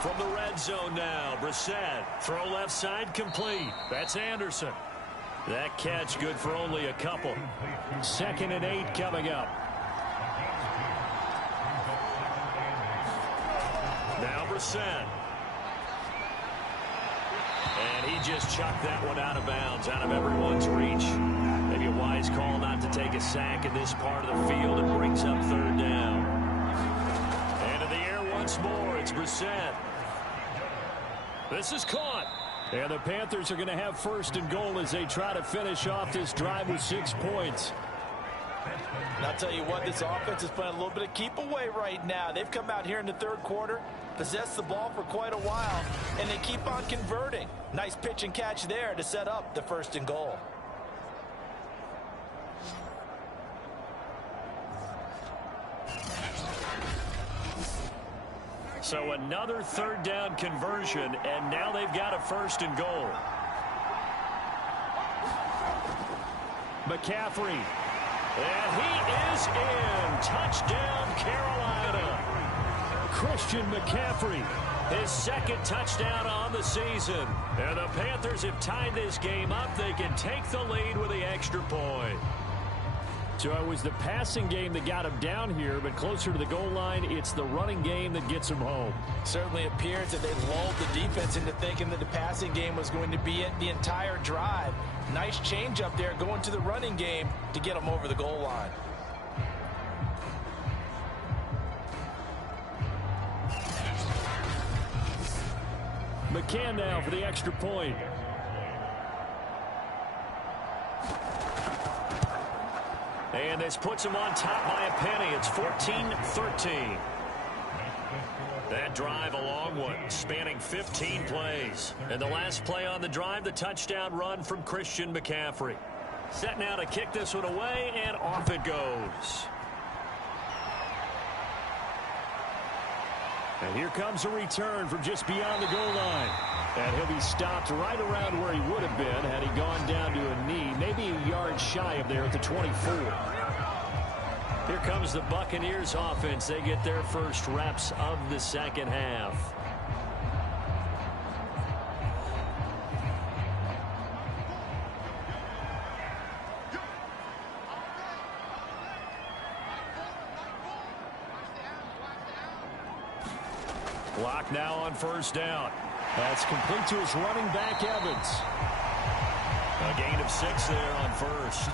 From the red zone now, Brissett. Throw left side, complete. That's Anderson. That catch good for only a couple. 2nd and 8 coming up. Now Brissett. And he just chucked that one out of bounds, out of everyone's reach. Maybe a wise call not to take a sack in this part of the field. It brings up 3rd down. And in the air once more, it's Brissett. This is caught. And the Panthers are going to have first and goal as they try to finish off this drive with 6 points. And I'll tell you what, this offense is playing a little bit of keep away right now. They've come out here in the third quarter, possessed the ball for quite a while, and they keep on converting. Nice pitch and catch there to set up the first and goal. So another third down conversion, and now they've got a first and goal. McCaffrey. And he is in. Touchdown, Carolina. Christian McCaffrey, his second touchdown on the season. And the Panthers have tied this game up. They can take the lead with the extra point. So it was the passing game that got him down here, but closer to the goal line, it's the running game that gets him home. Certainly appears that they lulled the defense into thinking that the passing game was going to be it the entire drive. Nice change up there going to the running game to get them over the goal line. McCann now for the extra point. And this puts him on top by a penny. It's 14-13. That drive a long one, spanning 15 plays. And the last play on the drive, the touchdown run from Christian McCaffrey. Set now to kick this one away, and off it goes. And here comes a return from just beyond the goal line. And he'll be stopped right around where he would have been had he gone down to a knee, maybe a yard shy of there at the 24. Here comes the Buccaneers offense. They get their first reps of the second half. Block now on first down. That's complete to his running back, Evans. A gain of 6 there on first.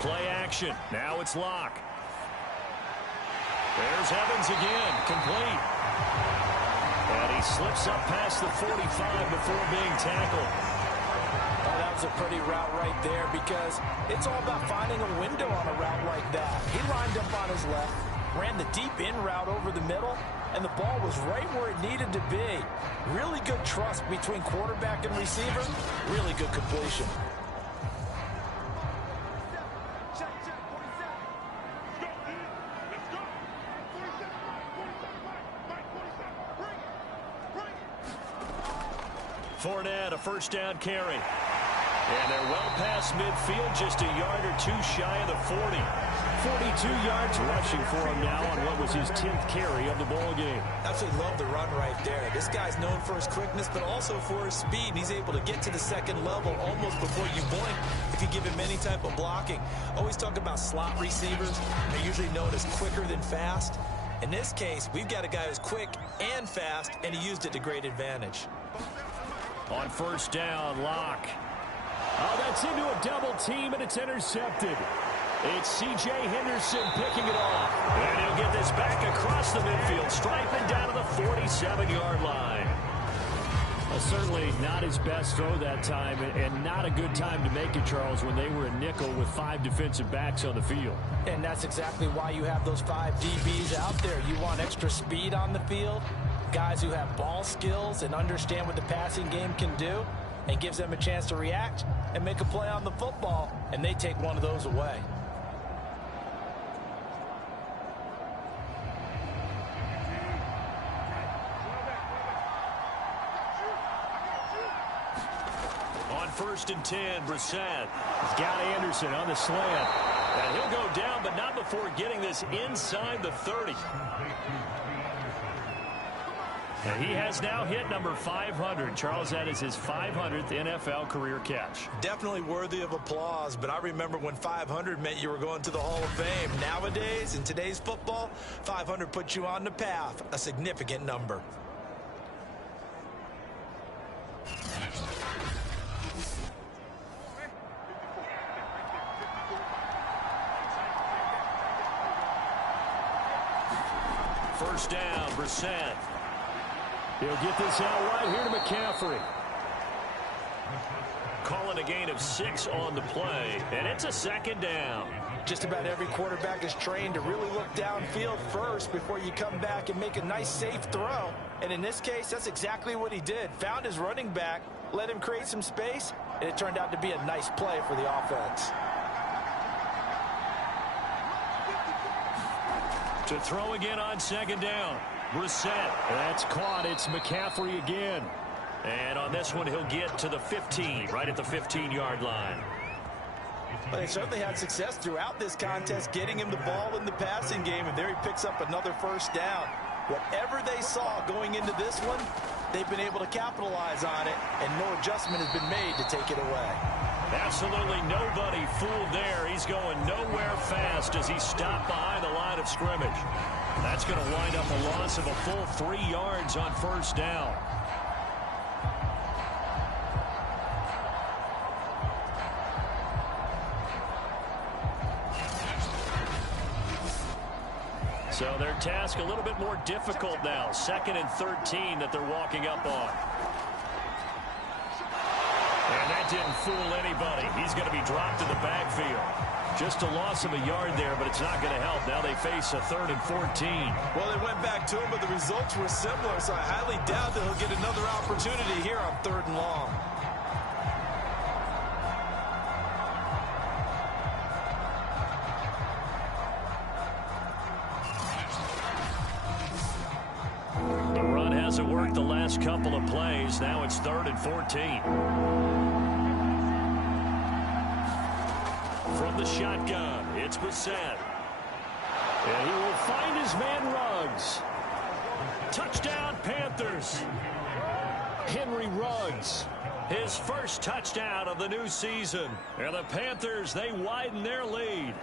Play action. Now it's Locke. There's Evans again. Complete. And he slips up past the 45 before being tackled. Oh, that was a pretty route right there because it's all about finding a window on a route like that. He lined up on his left, ran the deep in route over the middle, and the ball was right where it needed to be. Really good trust between quarterback and receiver. Really good completion. Fournette, a first down carry. And they're well past midfield, just a yard or two shy of the 40. 42 yards rushing for him now on what was his 10th carry of the ball game. Absolutely love the run right there. This guy's known for his quickness, but also for his speed. And he's able to get to the second level almost before you blink if you give him any type of blocking. Always talk about slot receivers. They're usually known as quicker than fast. In this case, we've got a guy who's quick and fast, and he used it to great advantage. On first down, Locke. Oh, that's into a double team, and it's intercepted. It's C.J. Henderson picking it off. And he'll get this back across the midfield, striping down to the 47-yard line. Certainly not his best throw that time, and not a good time to make it, Charles, when they were a nickel with 5 defensive backs on the field. And that's exactly why you have those 5 DBs out there. You want extra speed on the field, guys who have ball skills and understand what the passing game can do, and gives them a chance to react and make a play on the football, and they take one of those away. On first and 10, Brissett. He's got Anderson on the slant. And he'll go down, but not before getting this inside the 30. And he has now hit number 500. Charles, that is his 500th NFL career catch. Definitely worthy of applause, but I remember when 500 meant you were going to the Hall of Fame. Nowadays, in today's football, 500 puts you on the path, a significant number. first down, Brissett. He'll get this out right here to McCaffrey. Calling a gain of 6 on the play, and it's a second down. Just about every quarterback is trained to really look downfield first before you come back and make a nice, safe throw. And in this case, that's exactly what he did. Found his running back, let him create some space, and it turned out to be a nice play for the offense. To throw again on second down, Brissett. That's caught. It's McCaffrey again. And on this one, he'll get to the 15, right at the 15-yard line. Well, they certainly had success throughout this contest, getting him the ball in the passing game, and there he picks up another first down. Whatever they saw going into this one, they've been able to capitalize on it, and no adjustment has been made to take it away. Absolutely nobody fooled there. He's going nowhere fast as he stopped behind the line of scrimmage. That's going to wind up a loss of a full 3 yards on first down. So their task a little bit more difficult now. 2nd and 13 that they're walking up on. And that didn't fool anybody. He's going to be dropped in the backfield. Just a loss of a yard there, but it's not going to help. Now they face a 3rd and 14. Well, they went back to him, but the results were similar, so I highly doubt that he'll get another opportunity here on 3rd and long. Hasn't worked the last couple of plays. Now it's 3rd and 14. From the shotgun, it's Brissett. And he will find his man Ruggs. Touchdown, Panthers. Henry Ruggs. His first touchdown of the new season. And the Panthers, they widen their lead.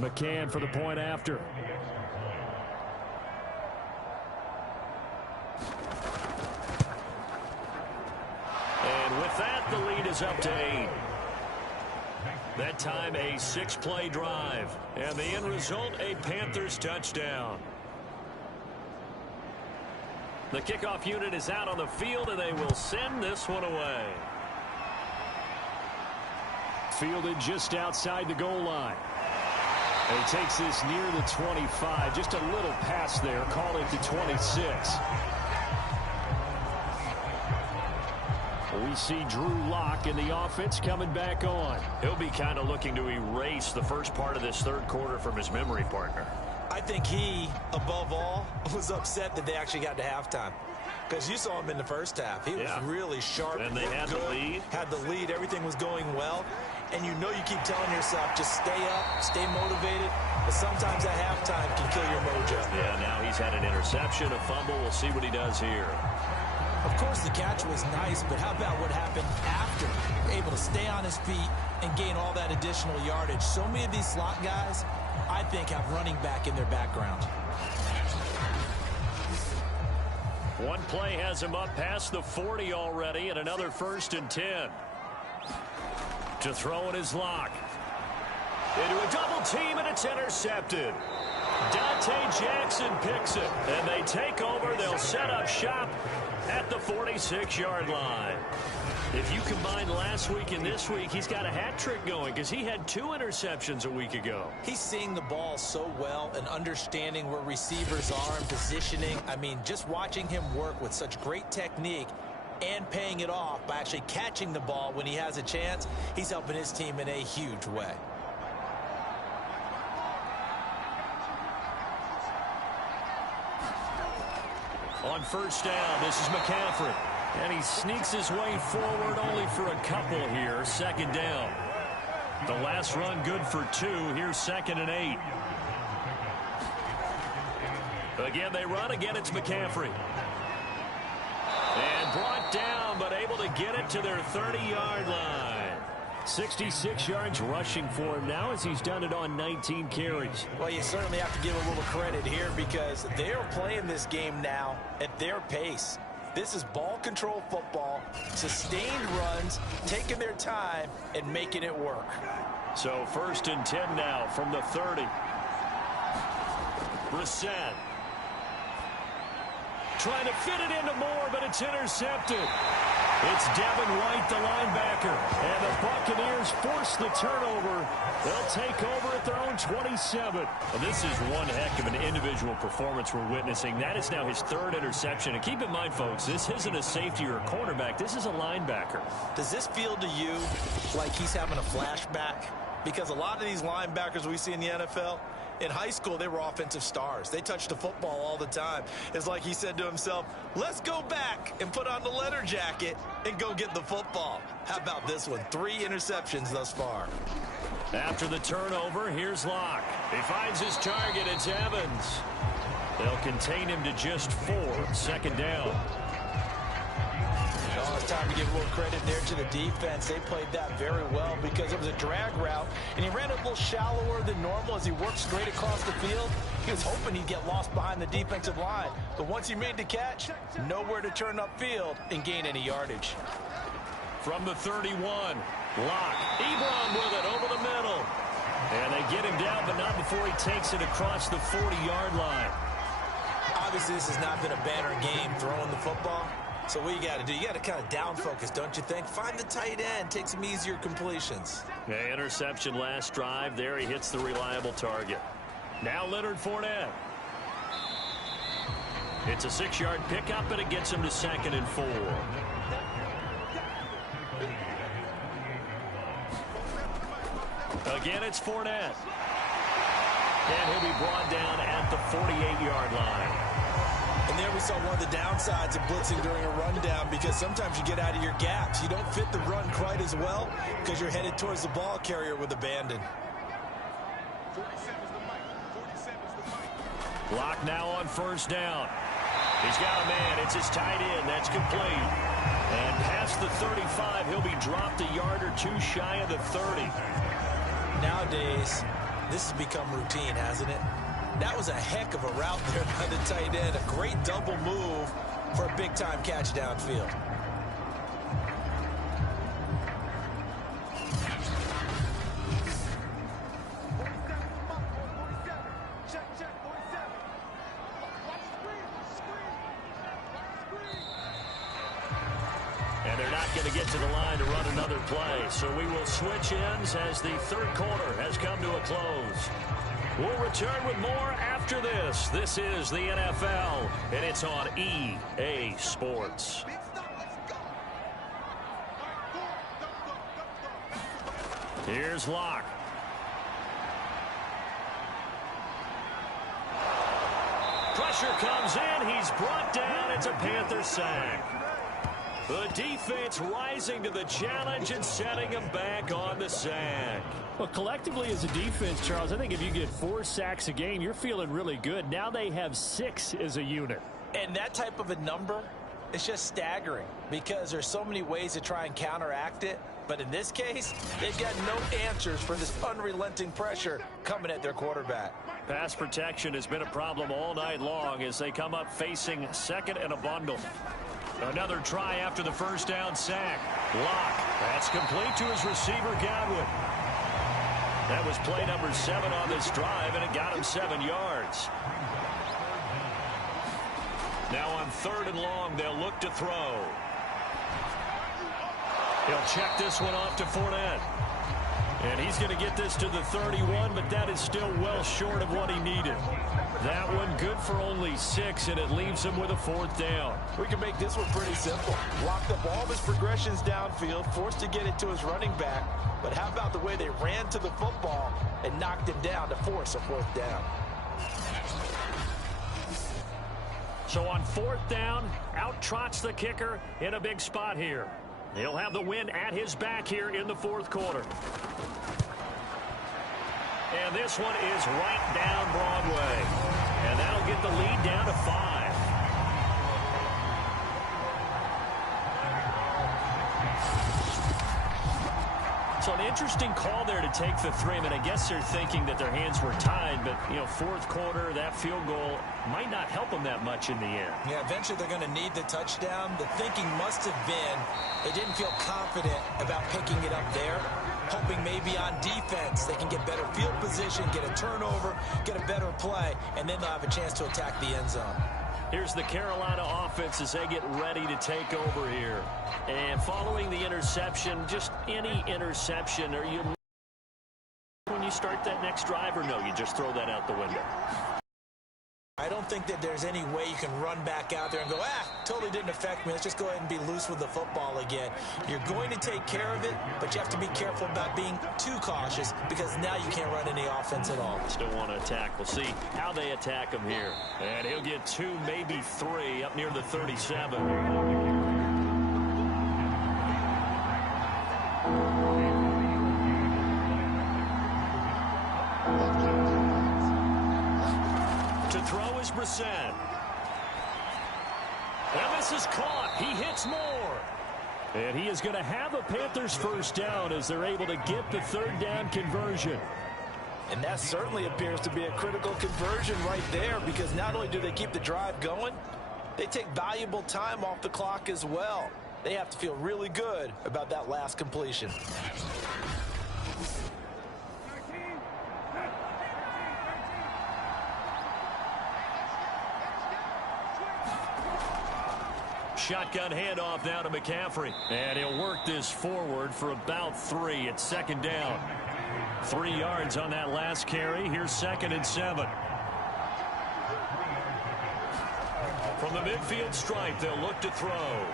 McCann for the point after. And with that, the lead is up to 8. That time a 6-play drive. And the end result, a Panthers touchdown. The kickoff unit is out on the field, and they will send this one away. Fielded just outside the goal line. And he takes this near the 25. Just a little pass there. Call it the 26. We see Drew Lock in the offense coming back on. He'll be kind of looking to erase the first part of this 3rd quarter from his memory partner. I think he, above all, was upset that they actually got to halftime. Because you saw him in the first half. He was really sharp. And they had the lead. Had the lead. Everything was going well. And you know you keep telling yourself, just stay up, stay motivated. But sometimes at halftime can kill your mojo. Yeah, now he's had an interception, a fumble. We'll see what he does here. Of course, the catch was nice, but how about what happened after? Able to stay on his feet and gain all that additional yardage. So many of these slot guys, I think, have running back in their background. One play has him up past the 40 already, and another 1st and 10. To throw in his Lock. Into a double team, and it's intercepted. Dante Jackson picks it, and they take over. They'll set up shop at the 46-yard line. If you combine last week and this week, he's got a hat trick going because he had 2 interceptions a week ago. He's seeing the ball so well and understanding where receivers are and positioning. I mean, just watching him work with such great technique and paying it off by actually catching the ball when he has a chance, he's helping his team in a huge way. On first down, this is McCaffrey. And he sneaks his way forward only for a couple here. 2nd down. The last run good for 2. Here's 2nd and 8. Again, they run. Again, it's McCaffrey. And brought down, but able to get it to their 30-yard line. 66 yards rushing for him now as he's done it on 19 carries. Well, you certainly have to give a little credit here because they're playing this game now at their pace. This is ball control football, sustained runs, taking their time and making it work. So 1st and 10 now from the 30. Brissett. Trying to fit it into Moore, but it's intercepted. It's Devin White, the linebacker. And the Buccaneers force the turnover. They'll take over at their own 27. Well, this is one heck of an individual performance we're witnessing. That is now his 3rd interception. And keep in mind, folks, this isn't a safety or a cornerback. This is a linebacker. Does this feel to you like he's having a flashback? Because a lot of these linebackers we see in the NFL, in high school, they were offensive stars. They touched the football all the time. It's like he said to himself, let's go back and put on the leather jacket and go get the football. How about this one? 3 interceptions thus far. After the turnover, here's Locke. He finds his target. It's Evans. They'll contain him to just 4. 2nd down. Oh, it's time to give a little credit there to the defense. They played that very well because it was a drag route, and he ran a little shallower than normal as he worked straight across the field. He was hoping he'd get lost behind the defensive line, but once he made the catch, nowhere to turn upfield and gain any yardage. From the 31, Locke. Ebron with it over the middle. And they get him down, but not before he takes it across the 40-yard line. Obviously, this has not been a banner game throwing the football. So what you got to do, you got to kind of down focus, don't you think? Find the tight end, take some easier completions. Yeah, interception last drive. There he hits the reliable target. Now Leonard Fournette. It's a 6-yard pickup, and it gets him to 2nd and 4. Again, it's Fournette. And he'll be brought down at the 48-yard line. And there we saw one of the downsides of blitzing during a rundown because sometimes you get out of your gaps. You don't fit the run quite as well because you're headed towards the ball carrier with abandon. Locke now on 1st down. He's got a man. It's his tight end. That's complete. And past the 35, he'll be dropped a yard or 2 shy of the 30. Nowadays, this has become routine, hasn't it? That was a heck of a route there by the tight end. A great double move for a big-time catch downfield. And they're not going to get to the line to run another play. So we will switch ends as the 3rd quarter has come to a close. We'll return with more after this. This is the NFL, and it's on EA Sports. Here's Locke. Pressure comes in. He's brought down. It's a Panther sack. The defense rising to the challenge and setting him back on the sack. Well, collectively as a defense, Charles, I think if you get 4 sacks a game, you're feeling really good. Now they have 6 as a unit. And that type of a number is just staggering because there's so many ways to try and counteract it. But in this case, they've got no answers for this unrelenting pressure coming at their quarterback. Pass protection has been a problem all night long as they come up facing 2nd and a bundle. Another try after the 1st down sack. Locke. That's complete to his receiver, Godwin. That was play number 7 on this drive, and it got him 7 yards. Now on 3rd and long, they'll look to throw. He'll check this one off to Fournette. And he's going to get this to the 31, but that is still well short of what he needed. That one good for only 6, and it leaves him with a 4th down. We can make this one pretty simple. Locked up all of his progressions downfield, forced to get it to his running back. But how about the way they ran to the football and knocked him down to force a 4th down? So on 4th down, out trots the kicker in a big spot here. He'll have the win at his back here in the 4th quarter. And this one is right down Broadway. And that'll get the lead down to 5. So an interesting call there to take the 3. I mean, I guess they're thinking that their hands were tied, but, you know, fourth quarter, that field goal might not help them that much in the end. Yeah, eventually they're going to need the touchdown. The thinking must have been they didn't feel confident about picking it up there, hoping maybe on defense they can get better field position, get a turnover, get a better play, and then they'll have a chance to attack the end zone. Here's the Carolina offense as they get ready to take over here. And following the interception, just any interception, are you when you start that next drive, or no, you just throw that out the window? I don't think that there's any way you can run back out there and go, totally didn't affect me. Let's just go ahead and be loose with the football again. You're going to take care of it, but you have to be careful about being too cautious because now you can't run any offense at all. Still want to attack. We'll see how they attack him here. And he'll get 2, maybe 3 up near the 37. Throw is Brissett. And this is caught. He hits more. And he is going to have a Panthers first down as they're able to get the 3rd down conversion. And that certainly appears to be a critical conversion right there, because not only do they keep the drive going, they take valuable time off the clock as well. They have to feel really good about that last completion. Shotgun handoff now to McCaffrey. And he'll work this forward for about 3. It's 2nd down. 3 yards on that last carry. Here's 2nd and 7. From the midfield stripe, they'll look to throw.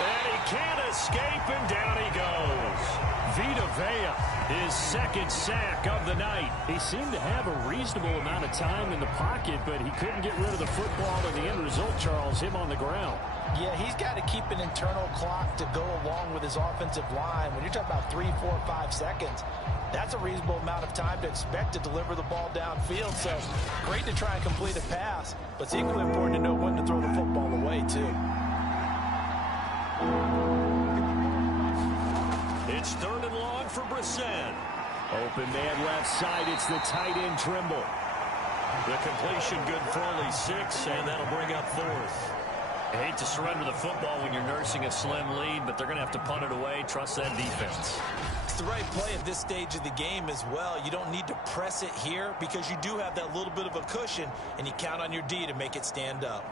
And he can't escape, and down he goes. Vita Vea, his 2nd sack of the night. He seemed to have a reasonable amount of time in the pocket, but he couldn't get rid of the football, and the end result, Charles, him on the ground. Yeah, he's got to keep an internal clock to go along with his offensive line. When you're talking about 3, 4, 5 seconds, that's a reasonable amount of time to expect to deliver the ball downfield. So great to try and complete a pass, but it's equally important to know when to throw the football away, too. It's 3rd and long for Brissett. Open man left side. It's the tight end Trimble. The completion good for only 6, and that'll bring up 4th. I hate to surrender the football when you're nursing a slim lead, but they're going to have to punt it away. Trust that defense. It's the right play at this stage of the game as well. You don't need to press it here because you do have that little bit of a cushion, and you count on your D to make it stand up.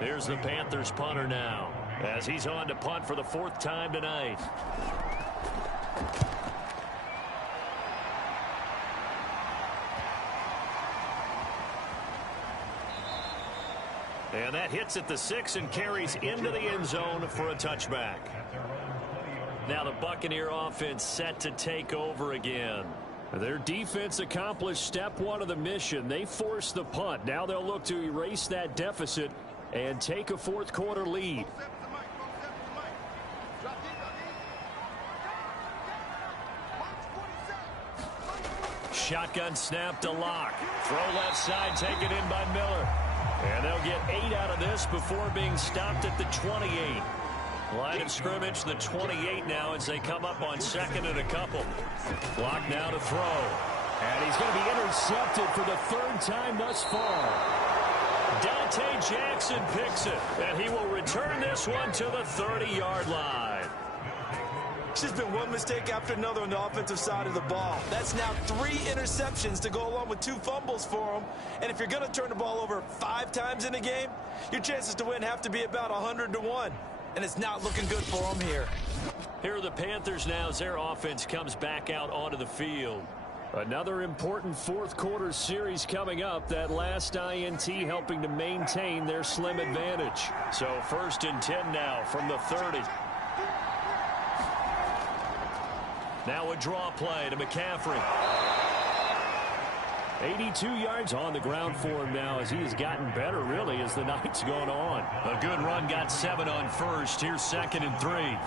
Here's the Panthers punter now, as he's on to punt for the 4th time tonight. And that hits at the 6 and carries into the end zone for a touchback. Now the Buccaneer offense set to take over again. Their defense accomplished step 1 of the mission. They forced the punt. Now they'll look to erase that deficit and take a 4th quarter lead. Shotgun snap to Locke. Throw left side, taken in by Miller. And they'll get 8 out of this before being stopped at the 28. Line of scrimmage, the 28 now as they come up on 2nd and a couple. Locke now to throw. And he's going to be intercepted for the 3rd time thus far. Dante Jackson picks it, and he will return this one to the 30-yard line. It's just been one mistake after another on the offensive side of the ball. That's now 3 interceptions to go along with 2 fumbles for him. And if you're going to turn the ball over 5 times in a game, your chances to win have to be about 100-1. And it's not looking good for them here. Here are the Panthers now as their offense comes back out onto the field. Another important 4th quarter series coming up. That last INT helping to maintain their slim advantage. So 1st and 10 now from the 30. Now a draw play to McCaffrey. 82 yards on the ground for him now as he has gotten better really as the night's gone on. A good run, got 7 on 1st. Here's 2nd and 3.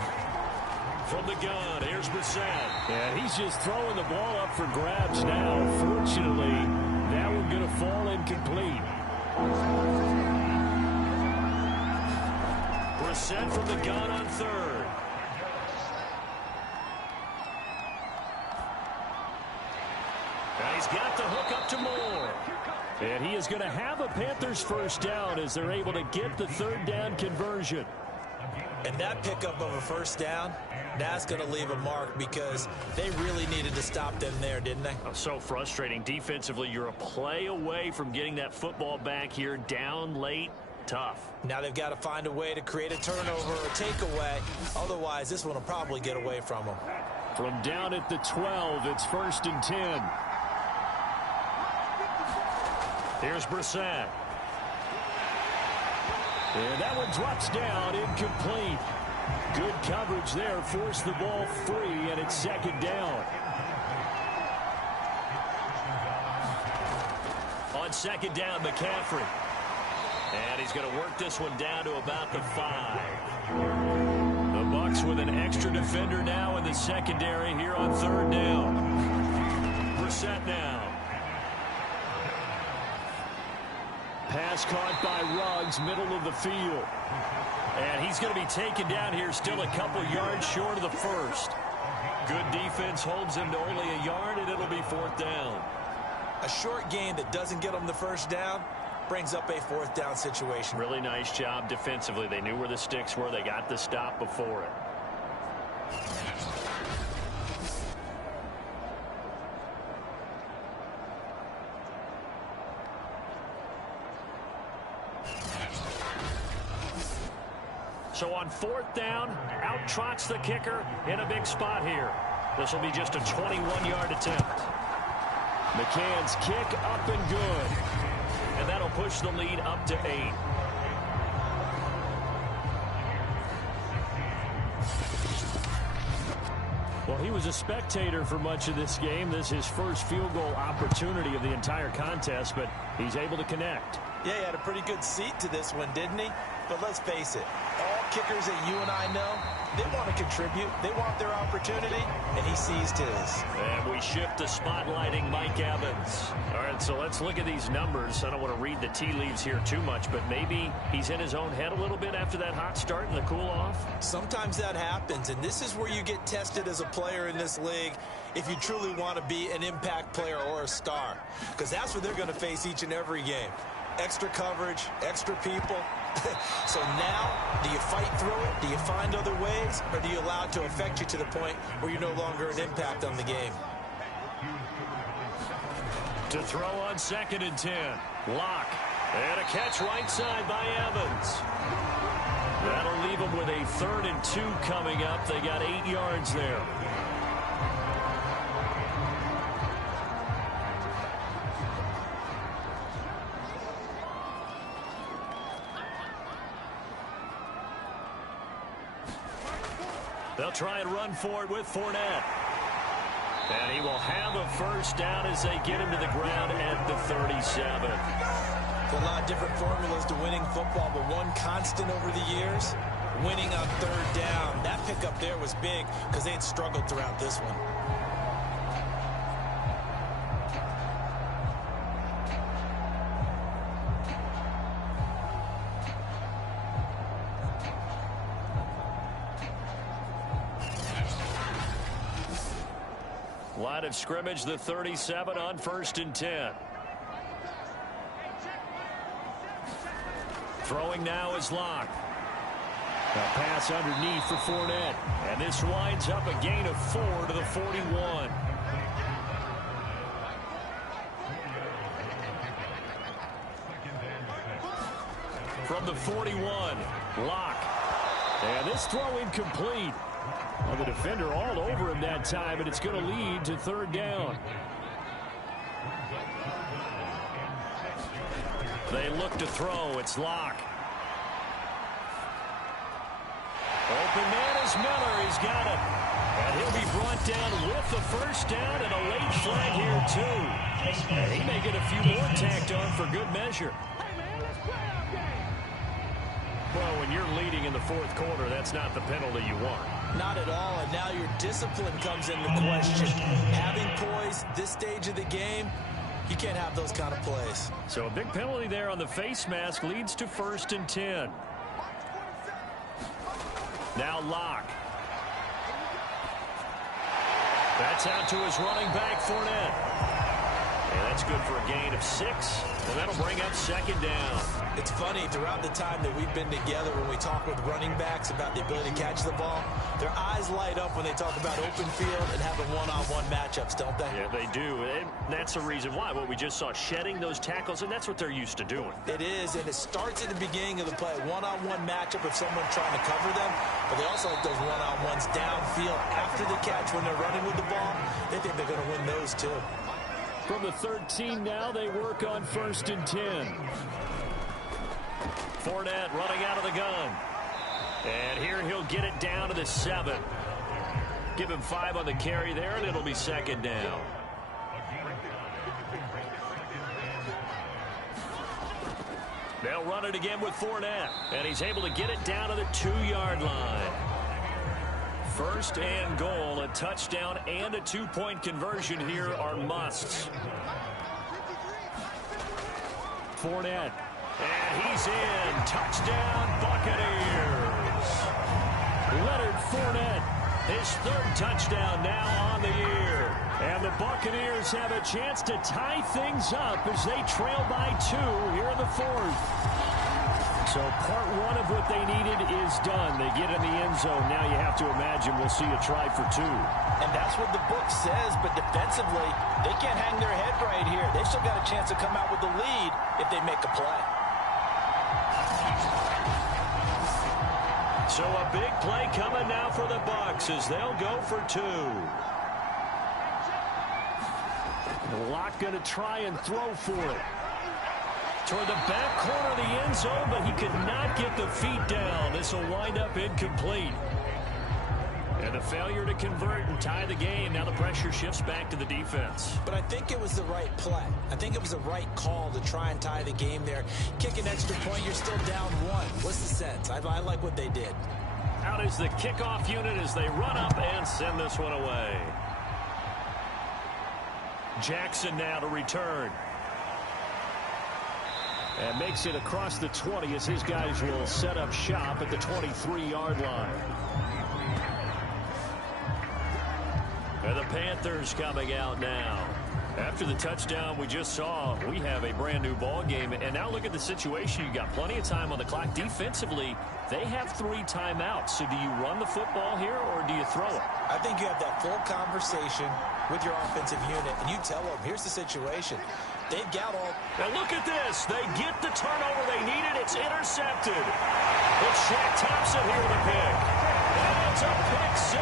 From the gun, here's Brissett. And he's just throwing the ball up for grabs now. Fortunately, that one going to fall incomplete. Brissett from the gun on third. And he's got the hook up to Moore. And he is going to have a Panthers first down as they're able to get the third down conversion. And that pickup of a first down, that's going to leave a mark because they really needed to stop them there, didn't they? Oh, so frustrating. Defensively, you're a play away from getting that football back here down late. Tough. Now they've got to find a way to create a turnover or takeaway. Otherwise, this one will probably get away from them. From down at the 12, it's 1st and 10. Here's Brissett. And that one drops down, incomplete. Good coverage there, forced the ball free, and it's 2nd down. On 2nd down, McCaffrey. And he's going to work this one down to about the 5. The Bucs with an extra defender now in the secondary here on 3rd down. Brissett now. Pass caught by Ruggs, middle of the field. And he's going to be taken down here still a couple yards short of the first. Good defense holds him to only a yard, and it'll be 4th down. A short gain that doesn't get them the first down brings up a 4th down situation. Really nice job defensively. They knew where the sticks were. They got the stop before it. So on 4th down, out trots the kicker in a big spot here. This will be just a 21-yard attempt. McCann's kick up and good. And that'll push the lead up to 8. Well, he was a spectator for much of this game. This is his first field goal opportunity of the entire contest, but he's able to connect. Yeah, he had a pretty good seat to this one, didn't he? But let's face it, all kickers that you and I know, they want to contribute. They want their opportunity, and he seized his. And we shift to spotlighting Mike Evans. All right, so let's look at these numbers. I don't want to read the tea leaves here too much, but maybe he's in his own head a little bit after that hot start and the cool-off. Sometimes that happens, and this is where you get tested as a player in this league if you truly want to be an impact player or a star, because that's what they're going to face each and every game. Extra coverage, extra people. So now, do you fight through it? Do you find other ways? Or do you allow it to affect you to the point where you're no longer an impact on the game? To throw on 2nd and 10. Lock. And a catch right side by Evans. That'll leave them with a 3rd and 2 coming up. They got 8 yards there. They'll try and run for it with Fournette. And he will have a first down as they get him to the ground at the 37. A lot of different formulas to winning football, but one constant over the years, winning on 3rd down. That pickup there was big because they had struggled throughout this one. Line of scrimmage, the 37 on 1st and 10. Throwing now is Lock. A pass underneath for Fournette. And this winds up a gain of 4 to the 41. From the 41, Lock. And this throw incomplete. Well, the defender all over him that time, and it's going to lead to 3rd down. They look to throw. It's Lock. Open man is Miller. He's got it. And he'll be brought down with the first down and a late flag here, too. And he may get a few more tacked on for good measure. Well, when you're leading in the 4th quarter, that's not the penalty you want. Not at all, and now your discipline comes into question. Having poise this stage of the game, you can't have those kind of plays. So a big penalty there on the face mask leads to 1st and 10. Now Locke. That's out to his running back, Fournette. And that's good for a gain of 6. And that'll bring up second down. It's funny, throughout the time that we've been together, when we talk with running backs about the ability to catch the ball, their eyes light up when they talk about open field and having one-on-one matchups, don't they? Yeah, they do. And that's the reason why. What we just saw, shedding those tackles, and that's what they're used to doing. It is, and it starts at the beginning of the play. One-on-one matchup if someone's trying to cover them, but they also like those one-on-ones downfield after the catch when they're running with the ball. They think they're going to win those, too. From the 13 now, they work on 1st and 10. Fournette running out of the gun. And here he'll get it down to the 7. Give him 5 on the carry there, and it'll be second down. They'll run it again with Fournette. And he's able to get it down to the 2-yard line. 1st and goal, a touchdown and a 2-point conversion here are musts. Fournette. And he's in. Touchdown, Buccaneers. Leonard Fournette. His 3rd touchdown now on the year. And the Buccaneers have a chance to tie things up as they trail by 2 here in the 4th. So part 1 of what they needed is done. They get in the end zone. Now you have to imagine we'll see a try for 2. And that's what the book says, but defensively, they can't hang their head right here. They've still got a chance to come out with the lead if they make a play. So a big play coming now for the Bucs as they'll go for 2. Locke going to try and throw for it. Toward the back corner of the end zone, but he could not get the feet down. This will wind up incomplete. And the failure to convert and tie the game. Now the pressure shifts back to the defense. But I think it was the right play. I think it was the right call to try and tie the game there. Kick an extra point, you're still down 1. What's the sense? I like what they did. Out is the kickoff unit as they run up and send this one away. Jackson now to return. And makes it across the 20 as his guys will set up shop at the 23-yard line. And the Panthers coming out now. After the touchdown we just saw, we have a brand new ball game. And now look at the situation. You got plenty of time on the clock. Defensively, they have 3 timeouts. So do you run the football here or do you throw it? I think you have that full conversation with your offensive unit, and you tell them, here's the situation. They've got all... Now look at this. They get the turnover they needed. It's intercepted. It's Shaq Thompson here with a pick. And it's a pick 6.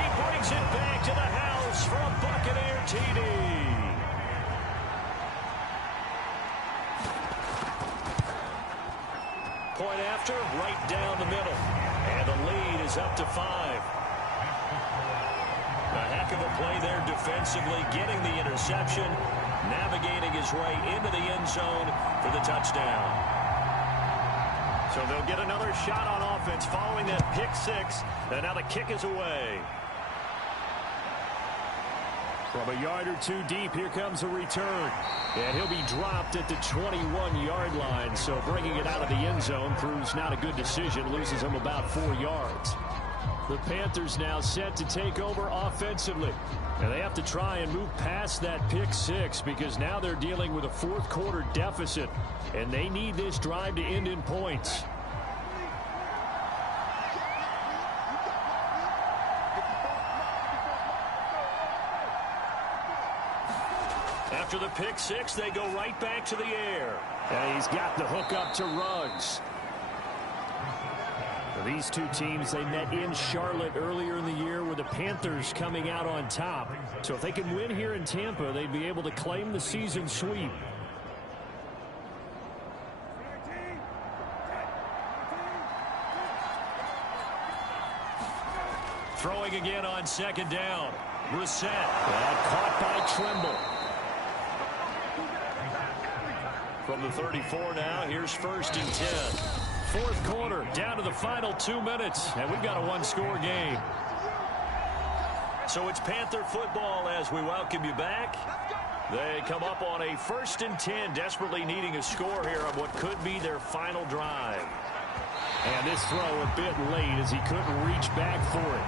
He brings it back to the house for a Buccaneer TD. Point after, right down the middle. And the lead is up to 5. A heck of a play there defensively, getting the interception, navigating his way into the end zone for the touchdown. So they'll get another shot on offense following that pick 6, and now the kick is away. From a yard or 2 deep, here comes a return. And he'll be dropped at the 21-yard line. So bringing it out of the end zone proves not a good decision. Loses him about 4 yards. The Panthers now set to take over offensively. And they have to try and move past that pick 6 because now they're dealing with a 4th quarter deficit. And they need this drive to end in points. After the pick 6, they go right back to the air. And he's got the hook up to Ruggs. These 2 teams, they met in Charlotte earlier in the year with the Panthers coming out on top. So if they can win here in Tampa, they'd be able to claim the season sweep. Throwing again on 2nd down. Brissett. Caught by Trimble. From the 34 now, here's 1st and 10. 4th quarter, down to the final 2 minutes, and we've got a 1-score game. So it's Panther football as we welcome you back. They come up on a 1st and 10, desperately needing a score here on what could be their final drive. And this throw a bit late as he couldn't reach back for it.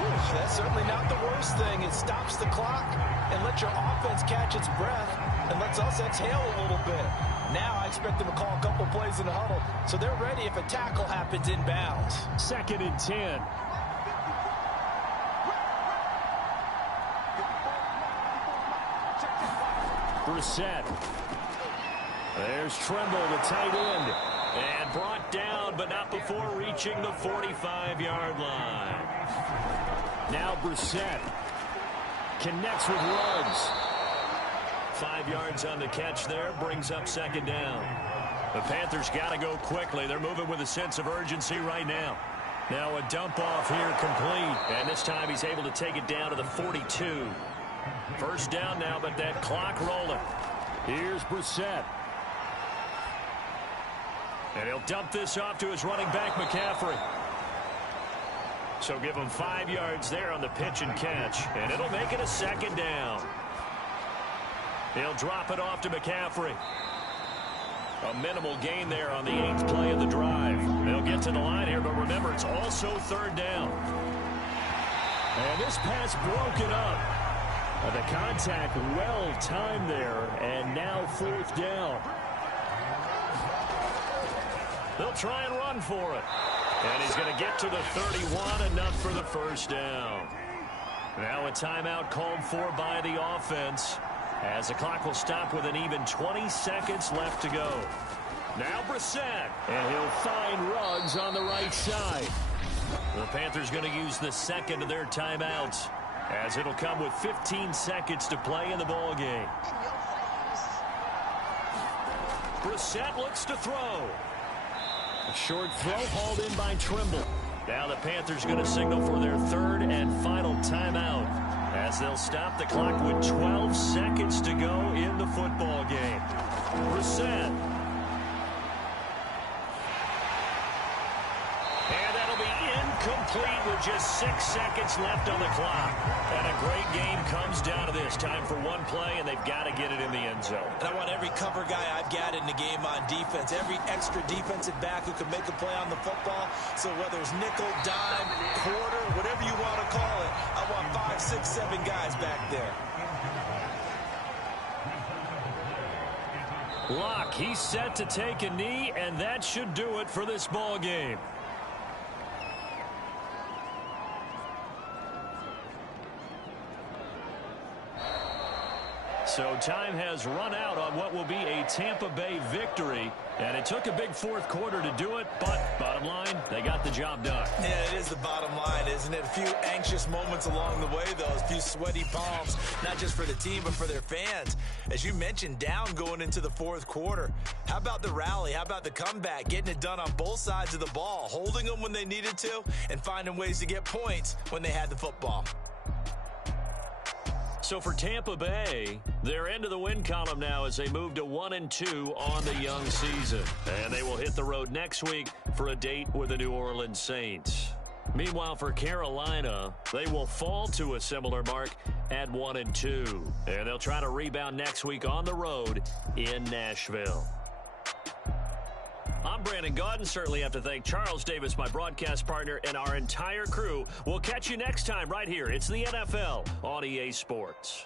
Ooh, that's certainly not the worst thing. It stops the clock and lets your offense catch its breath and lets us exhale a little bit. Now I expect them to call a couple plays in the huddle so they're ready if a tackle happens inbounds. 2nd and 10. Brissett. There's Trimble, the tight end. And brought down, but not before reaching the 45-yard line. Now Brissett connects with Ruggs. 5 yards on the catch there, brings up 2nd down. The Panthers got to go quickly. They're moving with a sense of urgency right now. Now a dump off here complete, and this time he's able to take it down to the 42. 1st down now, but that clock rolling. Here's Brissett. And he'll dump this off to his running back, McCaffrey. So give him 5 yards there on the pitch and catch, and it'll make it a 2nd down. He'll drop it off to McCaffrey. A minimal gain there on the 8th play of the drive. They'll get to the line here, but remember, it's also 3rd down. And this pass broken up. The contact well timed there, and now 4th down. They'll try and run for it. And he's going to get to the 31, enough for the 1st down. Now a timeout called for by the offense, as the clock will stop with an even 20 seconds left to go. Now Brissett, and he'll find Ruggs on the right side. The Panthers going to use the 2nd of their timeouts, as it'll come with 15 seconds to play in the ball game. Brissett looks to throw. A short throw hauled in by Trimble. Now the Panthers going to signal for their 3rd and final timeout, as they'll stop the clock with 12 seconds to go in the football game. Brissett. And that'll be incomplete with just 6 seconds left on the clock. And a great game comes down to this. Time for one play, and they've got to get it in the end zone. And I want every cover guy I've got in the game on defense, every extra defensive back who can make a play on the football. So whether it's nickel, dime, quarter, whatever you want to call it, I want 5, 6, 7 guys back there. Locke, he's set to take a knee, and that should do it for this ball game. So time has run out on what will be a Tampa Bay victory. And it took a big 4th quarter to do it, but bottom line, they got the job done. Yeah, it is the bottom line, isn't it? A few anxious moments along the way, though. A few sweaty palms, not just for the team, but for their fans. As you mentioned, down going into the 4th quarter. How about the rally? How about the comeback? Getting it done on both sides of the ball, holding them when they needed to, and finding ways to get points when they had the football. So for Tampa Bay, they're into the win column now as they move to 1-2 on the young season. And they will hit the road next week for a date with the New Orleans Saints. Meanwhile, for Carolina, they will fall to a similar mark at 1-2. And they'll try to rebound next week on the road in Nashville. I'm Brandon Gaudin. Certainly have to thank Charles Davis, my broadcast partner, and our entire crew. We'll catch you next time right here. It's the NFL on EA Sports.